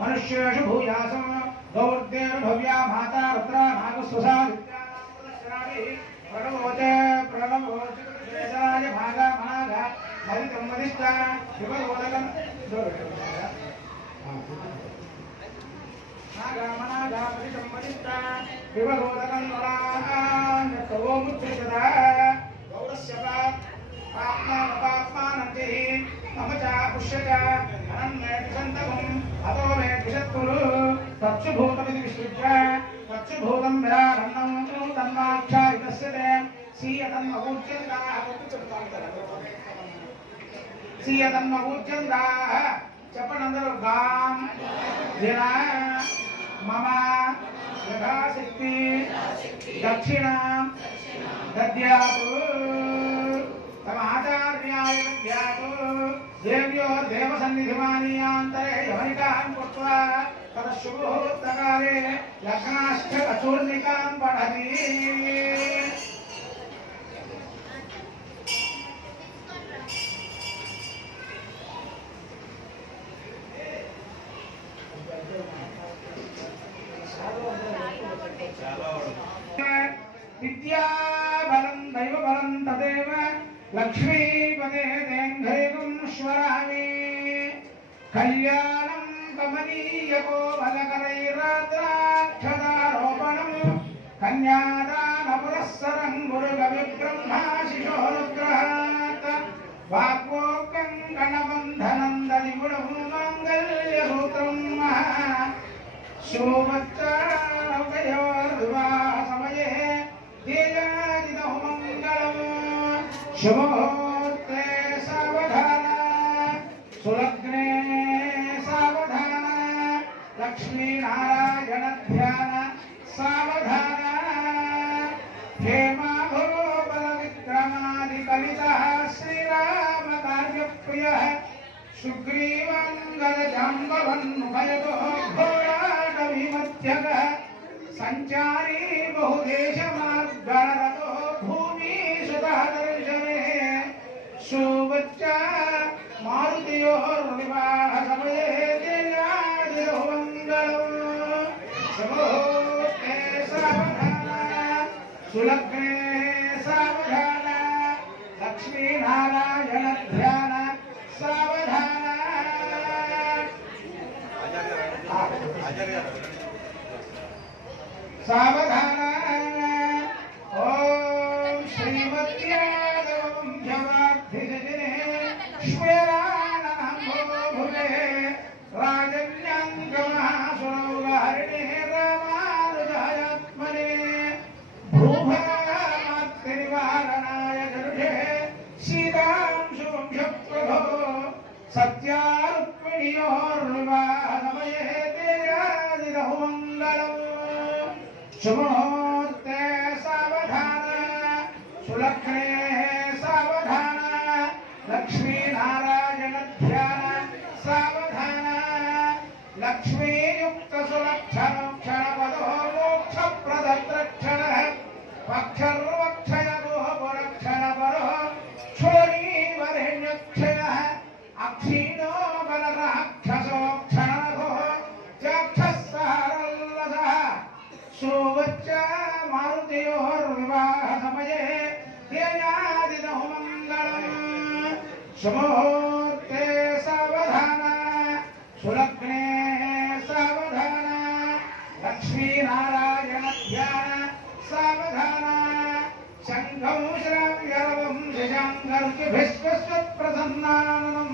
मनुष्येषु भूयासं गौर्देर्भव्या माता रुद्रा नागस्वसा प्रणवोचे देशाय भागा महागा मदितं मदिष्टा शिवरोदकं नागा मनागा मदितं मदिष्टा शिवरोदकं वरान्यतो मुच्यता गौरस्य पाप्मानन्ति मम च पुष्यच अनन्मे विसन्तकम् अतो मे विषत्कुरु तत्सुभूतमिति विसृज्य तत्सुभूतं विरारण्यं तन्माक्षायितस्य ते सीयतन्मपूज्यन्ताः చెప్పనందరూ గాం దిన మమ యథాశక్తి దక్షిణ దద్యాతు తమ ఆచార్యాయ దద్యాతు దేవ్యో దేవసన్నిధిమానీయాంతరే యవనికాం కృత్వా తదశుభోత్తకాలే లగ్నాష్టకచూర్ణికాం పఠతి విద్యాబలం దైవబలం తదేవ లక్ష్మీపదే దేంఘైకం స్వరామి కళ్యాణం కమనీయకో బలకరైరాద్రాక్షదారోపణం కన్యాదానపురస్సరం గురుగవిబ్రహ్మా శిశోనుగ్రహాత్ వాక్వోక్తం గణబంధనం దలిగుణం మాంగళ్యసూత్రం శుభోర్వివాహసమయే తేజాదిదః మంగళం శుభోర్తే సావధాన సులగ్నే సావధాన లక్ష్మీనారాయణ ధ్యాన సావధాన హేమాభోబల విక్రమాది కవిత శ్రీరామ కార్యప్రియ సుగ్రీవంగద జాంబవన్ముఖయతో ఘోరాట విమధ్యగ సంచారీ బహుదేశమార్గరతో భూమిసుతదర్శనే సువచ్చ మారుతియోర్వివాహ సమయే జయాదిదో మంగళం శుభోర్తే సావధాన సులగ్నే సావధాన లక్ష్మీనారాయణ ధ్యాన సావధాన సావధాన ఓం శ్రీమద్యాదవం జవాబ్ధిజనే శ్వేరానంభోభుజే రాజన్యాంగమహాసురౌగహరిణే రామానుజాయాత్మనే భూభామాత్రినివారణాయ జరుషే సీతాంశువంశప్రభో సత్యారుక్మిణీయోర్వివాహసమయే తేజాదిదః మంగళం శుభోర్తే సావధాన సులగ్నే సావధాన లక్ష్మీనారాయణ ధ్యాన సావధాన లక్ష్మీయుక్త సులక్షణక్షణపదో మోక్షప్రదత్రక్షణ పక్షర్వక్షయదో పురక్షణపరో క్షోణీవరేణ్యక్షయ అక్షీణో బలరాక్షసోక్షణో చాక్షస్సహరల్లసః సువచ్చ మారుతియోర్వివాహ సమయే ధ్యేయాదిదః మంగళం శుభోర్తే సావధాన సులగ్నే సావధాన లక్ష్మీనారాయణ ధ్యాన సావధాన శంఖం శ్రావ్యరవం శశాంకర్కిభిస్వస్వత్ప్రసన్నాననం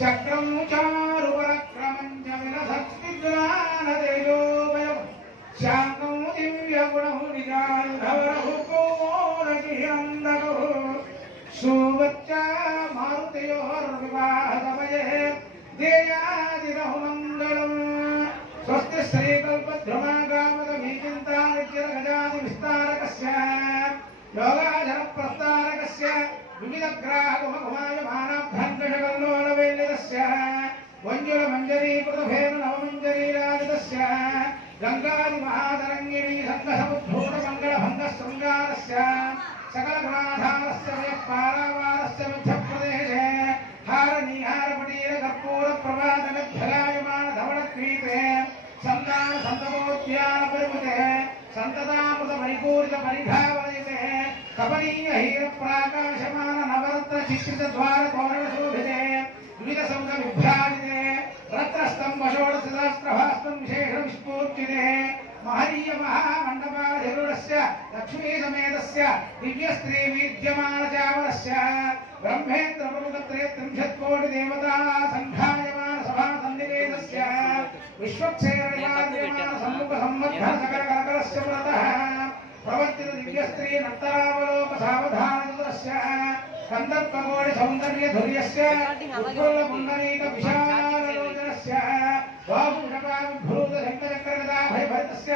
చక్రం చారుపరక్రమం చ విలసద్విజ్ఞానతేజోమయం శాంతం దివ్యగుణం నిజాయుధవరహు కౌమోదకిహిరందరః సువచ్చ మారుతియోర్వివాహ సమయే ధ్యేయాదిదః మంగళం స్వస్తి శ్రీకల్పద్రుమాగామదమీచింతానిత్యగజాది విస్తారకస్య యోగాజన ప్రస్తారకస్య వివిధగ్రాహకుమకుమాయమానాభ్రంకషకల్లోలవేలితస్య వంజులమంజరీకృతభేద నవమంజరీరాజితస్య గంగాది మహాతరంగిణీ సంఘసముద్భూత మంగళభంగశృంగారస్య సకలగుణాధారస్య పారావారస్య మధ్యప్రదేశే హారనీహారపటీర కర్పూర ప్రభాతగద్భలాయమాన ధవళక్రీతే సంతాన సంతమోద్యాన పరిమితే సంతతామృత పరిపూరిత పరిఘావలయితే కపనీయ హీర ప్రాకాశమాన నవరత్న చిత్రిత ద్వార తోరణ శోభితే వివిధ సంఘ విభ్రాజితే రత్నస్తంభ షోడశసహస్రభాస్తం విశేష విస్ఫూర్తితే మహనీయ మహామండపాధిరుడస్య లక్ష్మీ సమేతస్య దివ్యస్త్రీ విద్యమాన చావరస్య బ్రహ్మేంద్ర ప్రముఖత్రయత్రింశత్కోటి దేవతా సంఘాయమాన సభా సన్నివేదస్య విశ్వక్షేరయాద్యమాన సమ్ముఖ సంబద్ధ సకల కలకలస్య పురతః ప్రవర్తిత దివ్యస్త్రీ నత్తరావలోక సావధానచతురస్య కందర్పకోటి సౌందర్య ధుర్యస్య ఉత్ఫుల్ల పుండరీక విశాలలోచనస్య బాహుషకావిభూత శంకరచక్రగదా భయభరితస్య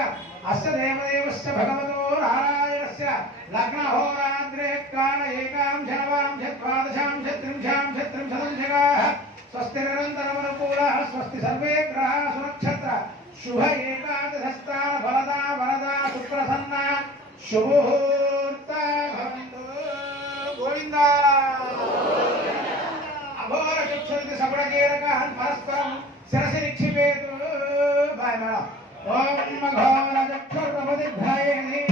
అస్య దేవదేవస్య భగవతో నారాయణస్య లగ్నహోరాగ్రే కాల ఏకాంశ స్వస్తి నిరంతరమనుకూలః స్వస్తి సర్వే గ్రహాः సునక్షత్ర శుభ ఏకాదశస్థాన ఫలదా వరదా సుప్రసన్న శుభముహూర్త భవంతు గోవిందా అఘోర చక్షురితి సపడకీరకాన్ పరస్పరం శిరసి నిక్షిపేతు బాయ్ మేడం ఓం అఘోర చక్షుర్ప్రపదిధ్యాయేని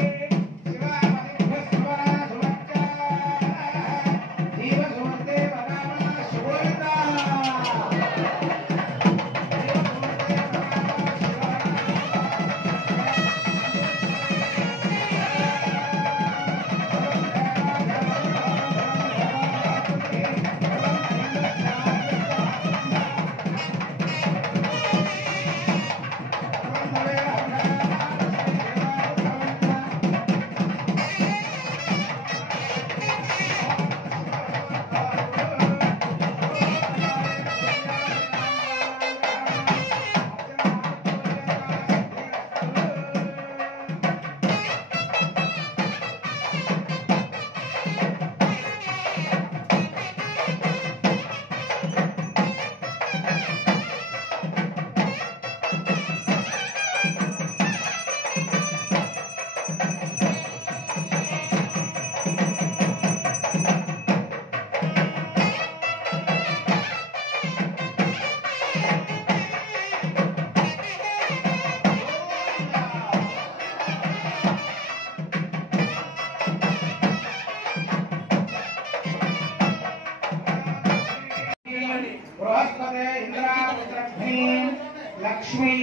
लक्ष्मी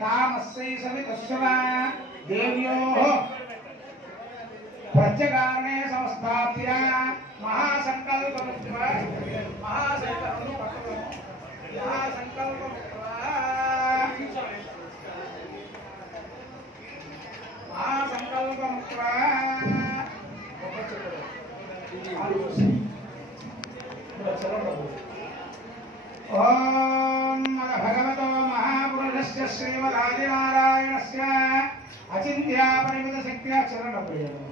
तामस्यै सवितस्वा देव्योः प्रत्यकारणे संस्थाप्य महासंकल्पमुक्त्वा ओम भगवतो महापुरुषस्य श्रीमदादिनारायणस्य अचिन्त्या परिमित शक्त्या चरणप्रयोगः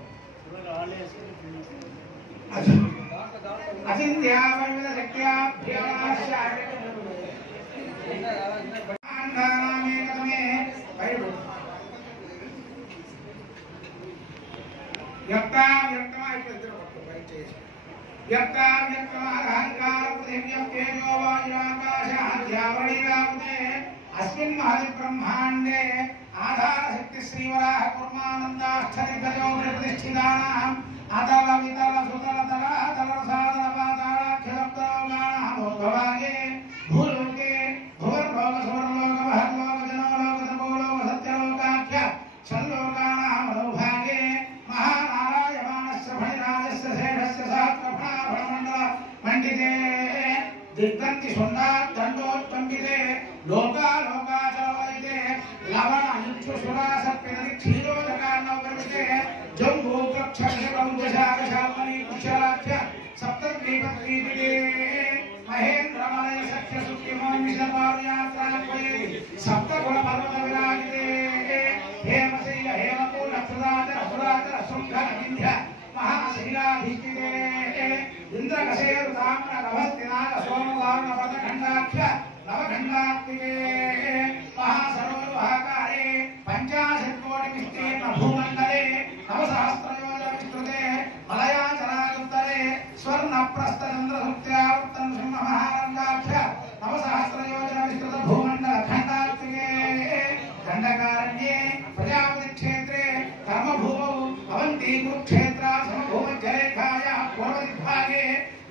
अचिन्त्या परिमित शक्त्याभ्याश्चार्यकमे अस्मिन् महद्ब्रह्माण्डे आधारशक्ति श्रीवराह कुर्मानन्दाष्टदिग्गजो प्रतिष्ठितानाम् अतल वितल सुतल तलातल साधन पातालाख्यसप्तलोकानामोद्भवाये भूलोके भुवर्लोक सुवर्लोक महर्लोक जनोलोक तपोलोक सत्यलोकाख्य षण्लोकानामधोभागे महानारायमानस्य फणिराजस्य शेषस्य सहस्रफणाफणमण्डल मण्डिते दिग्गन्ति शृण्डात् दण्डोत्पण्डिते लोकालोकाचलवलिते लवण इक्षुसुरासर्पितति क्षीरोदकार्णवगर्भिते जम्बूकक्षर्षकमुदशाकशाल्मनी कुशलाख्य सप्तद्वीपद्वीपिते महेन्द्रमलय सख्यसुख्यमोन्मिषपादयात्रात्वये सप्तगुणपर्वतविराजिते हेमशैल हेमकूलक्षुदाचर सुराचर शृङ्खलविन्ध्य महाशैलाधिष्ठिते इन्द्रकशेरुताम्रगभस्तिनाथ सोमवारुणपदखण्डाख्य नवखण्डात्मिके महासरोरुहाकारे पञ्चाशत्कोटिविस्तीर्ण भूमण्डले नवसहस्रयोजनविस्तृते मलयाचलायुत्तरे स्वर्णप्रस्थचन्द्रसुत्यावर्तन् सिंहमहारङ्गाख्य नवसहस्रयोजनविस्तृत भूमण्डलखण्डात्मिके दण्डकारण्ये प्रजापतिक्षेत्रे कर्मभूमौ अवन्ती कुरुक्षेत्रा समभूमज्जलेखायाः पूर्वदिग्भागे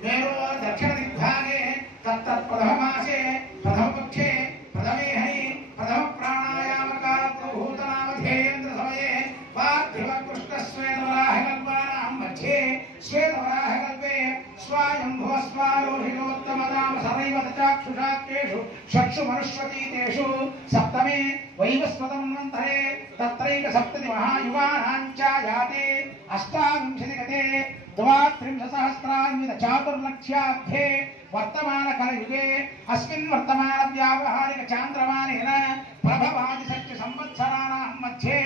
मेरोः दक्षिणदिग्भागे तत्तत्प्रथममासे प्रथमपक्षे प्रथमेहनि प्रथमप्राणायामकालप्रभूतनामधेयेन्द्रसमये पार्थिवकृष्णश्वेतवराहकल्पानां मध्ये श्वेतवराहकल्पे स्वायम्भुवस्वारोहिणोत्तमनाम सर्वैव चाक्षुषाख्येषु चक्षुमनुष्वतीतेषु सप्तमे वैवस्वतमन्वन्तरे तत्रैकसप्तति महायुवानां च जाते अष्टाविंशतिगते द्वात्रिंशत्सहस्रान्वित चातुर्लक्ष्याब्धे वर्तमानकलयुगे अस्मिन् वर्तमानव्यावहारिक चान्द्रमानेन प्रभवादि सत्य संवत्सराणां मध्ये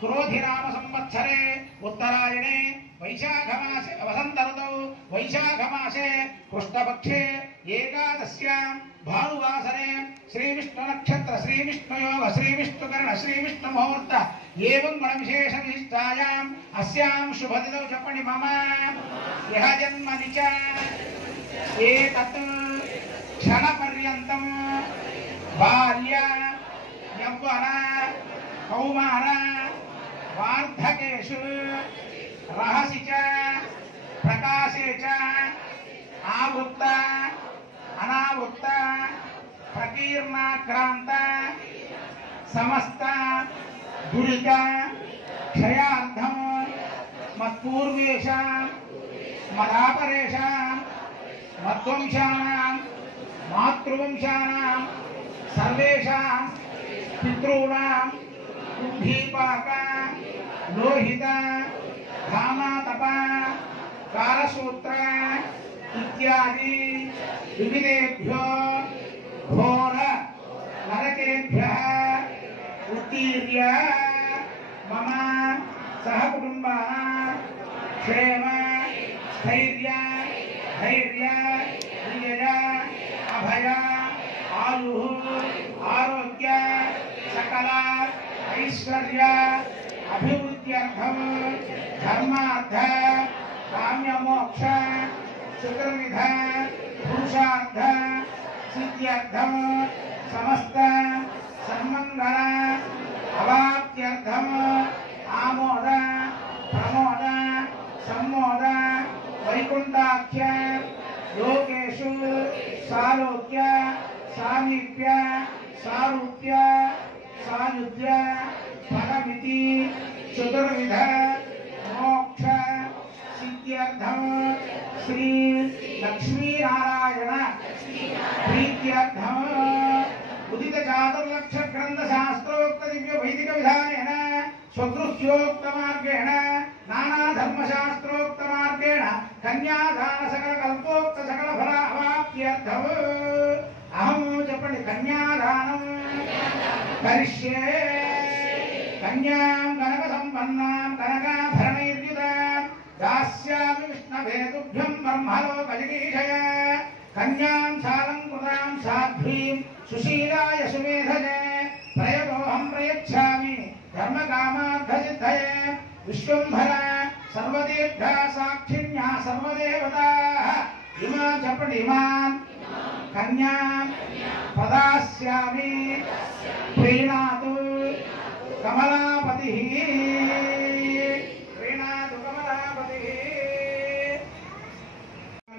क्रोधिनाम संवत्सरे उत्तरायणे वैशाखमासे वसन्त ऋतौ वैशाखमासे कृष्णपक्षे एकादश्यां भानुवासरे श्रीविष्णुनक्षत्र श्रीविष्णुयोग श्रीविष्णुकर्ण श्रीविष्णुमुहूर्त एवं गुणविशेषविशिष्टायाम् अस्यां शुभदिनौ जपणि मम यः जन्मनि च एतत् क्षणपर्यन्तं बाल्य यौवन कौमार वार्धकेषु रहसि च प्रकाशे च आवृत्त अनावृत्त प्रकीर्णाक्रांत समस्त दुरित क्षयार्थं मत्पूर्वेषां मदापरेषां मद्वंशानां मातृवंशानां सर्वेषां पितॄणां कुम्भीपाक लोहित धामातप कालसूत्र इत्यादि विविधेभ्यो घोर नरकेभ्यः उत्तीर्य मम सहकुटुम्बानां क्षेम स्थैर्य धैर्य विजय अभय आयुः आरोग्य सकल ऐश्वर्य अभिवृद्ध्यर्थं धर्मार्थ काम्यमोक्ष चतुर्विध पुरुषार्थ सिद्ध्यर्थं समस्त सन्मंगल अवाप्त्यर्थं आमोद प्रमोद सम्मोद वैकुंठाख्य लोकेषु सालोक्य सामीप्य सारूप्य सायुज्य फलमिति चतुर्विध मोक्ष सिद्ध्यर्थम श्री लक्ष्मी नारायण प्रीत्यर्थम उदित चातुर्लक्ष ग्रंथ शास्त्रोक्त दिव्य वैदिक विधानेन स्वदृश्योक्त मार्गेण नाना धर्म शास्त्रोक्त मार्गेण कन्यादान सकल कल्पोक्त सकल फल अवाप्त्यर्थम अहम చెప్పండి कन्यादानं करिष्ये कन्यां कनक संपन्नां कनकाभरणैर्युतां दास्यामि विष्णवे तुभ्यं ब्रह्मलोकजगीशय कन्यां सालंकृतां साध्वीं सुशीलाय सुमेधजे प्रयतोऽहं प्रयच्छामि धर्मकामार्थसिद्धये विश्वम्भर सर्वतीर्थ साक्षिण्या सर्वदेवताः इमा చెప్పండి इमां कन्या प्रदास्यामि प्रीणातु कमलापतिः प्रीणातु कमलापतिः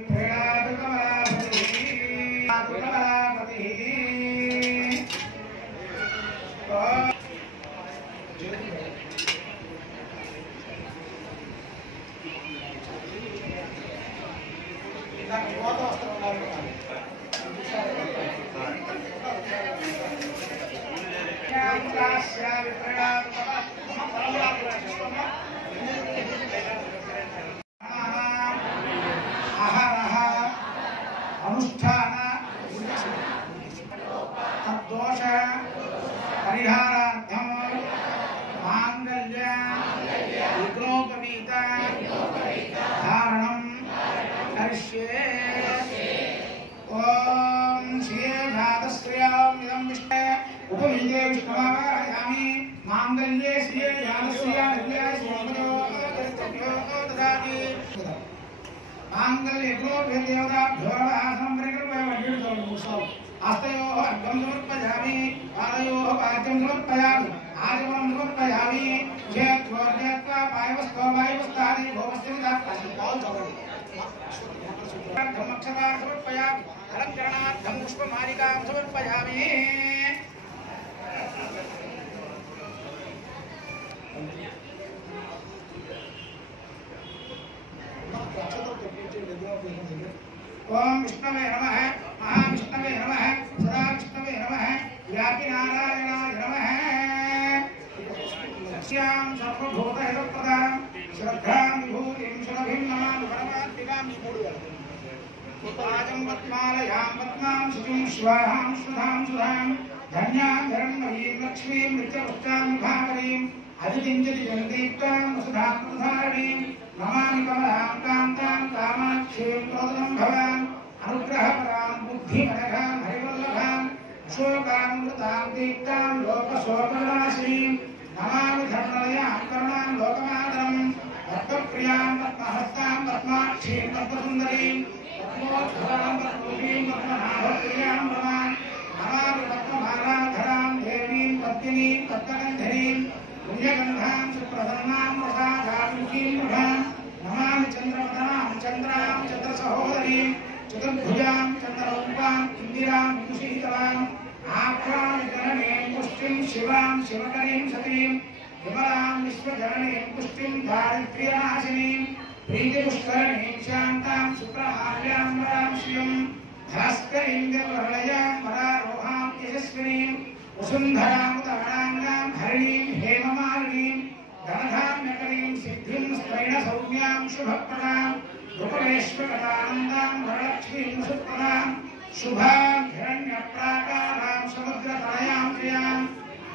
प्रीणातु कमलापतिः कमलापतिः अनुष्ठान तद्दोष परिहारार्थम मांगल्य विघ्नोपवीत धारणं करिष्ये ओम श्री जातश्रियाम् इदं विष्णे उपवीते विष्णुवाहयामि मांगल्ये श्री जातस्य नित्याय सोमयो ददाति मांगल्ये ग्रोभ्यो देवताभ्यो आसनं परिकृत्य वज्रतोमुसौ हस्तयोः अर्घ्यं समर्पयामि पादयोः पाद्यं समर्पयामि आचमनं समर्पयामि चेत्त्वा पायवस्तो वायुवस्तादि भोमस्य धर्मक्षतां समर्पयामि अलङ्करणार्थं पुष्पमालिकां समर्पयामि ओम विष्णवे नमः महाविष्णवे नमः सदा विष्णवे नमः व्यापी नारायणाय नमः श्याम सर्वभूतहितप्रदां श्रद्धां विभूतिं सुरभिं नमामि परमात्मिकां सुराजं पद्मालयां पद्मां शुचिं स्वाहां सुधां सुधां धन्यां धरण्मयीं लक्ष्मीं नित्यपुष्टां विभावरीं अदितिञ्जति जगदीप्तां वसुधां प्रधारणीं नमामि कमलां कान्तां कामाक्षीं क्रोधं भवां अनुग्रहपरां बुद्धिमनघां हरिवल्लभां अशोकामृतां दीप्तां लोकशोकनाशिनीं नमामि धर्मलयां करुणां लोकमातरं भक्तप्रियां पद्महस्तां पद्माक्षीं पद्मसुन्दरीं पद्मोद्भवां पद्मरूपीं पद्मनाभप्रियां रमां नमामि पद्ममालाधरां देवीं पद्मिनीं पद्मगन्धिनीं पुण्यगन्धां सुप्रसन्नां प्रसादामुखीं प्रभां नमामि चन्द्रवदनां चन्द्रां चन्द्रसहोदरीं चतुर्भुजां चन्द्ररूपां इन्दिरां कुशीतलां आक्रामजननीं पुष्टिं शिवां शिवकरीं सतीं विमलां विश्वजननीं पुष्टिं दारिद्र्यनाशिनीं प्रीतिपुष्करणीं शान्तां सुप्रमाल्यां वरां श्रियं भास्करीं देवहृदयां वरारोहां यशस्विनीं वसुन्धरामुदगणाङ्गां हरिणीं हेममालिनीं धनधान्यकरीं सिद्धिं स्त्रैणसौम्यां शुभप्रदां रूपमेश्वरदानन्दां वरलक्ष्मीं सुप्रदां शुभां हिरण्यप्राकारां समुद्रतनयां प्रियां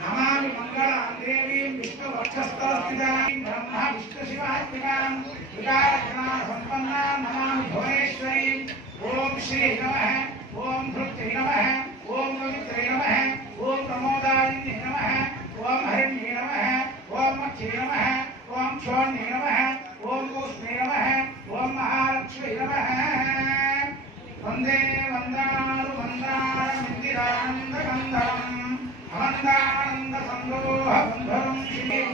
नमामि मङ्गलां देवीं विष्णुवक्षस्थलस्थितां ब्रह्म विष्णुशिवात्मिकां विकारगुणासम्पन्नां नमामि भुवनेश्वरीं ॐ श्री नमः ॐ धृत्यै नमः ॐ पवित्रै नमः ॐ प्रमोदायिन्यै नमः ॐ हरिण्यै नमः ॐ मत्स्यै नमः ॐ क्षोण्यै नमः ॐ कौष्ण्यै नमः ॐ महालक्ष्म्यै नमः वन्दे वन्दारुवन्दारमिन्दिरानन्दगन्धरम् अमन्दानन्दसन्दोहबन्धुरं श्रीं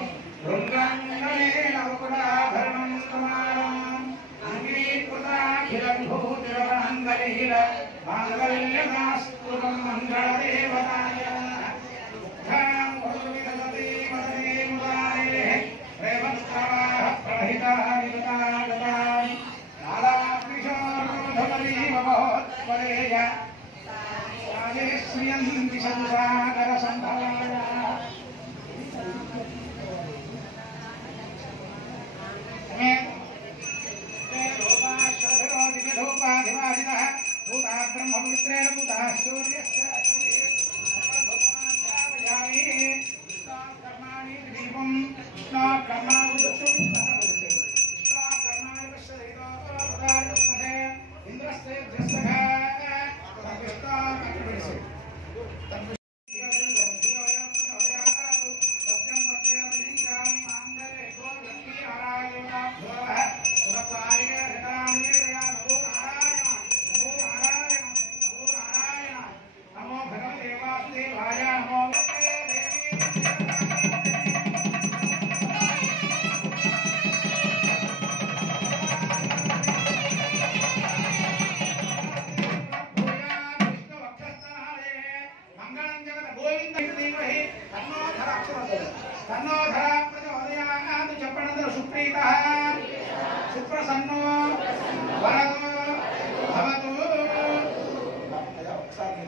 रुद्राङ्गनेनवकुलाभरणं समारम् अङ्गीकृताखिलविभूतिरवनङ्गलील माङ्गल्यदास्तुरं मङ्गलदेवताय సుప్రసన్నో వరదో భవతు. ఒకసారి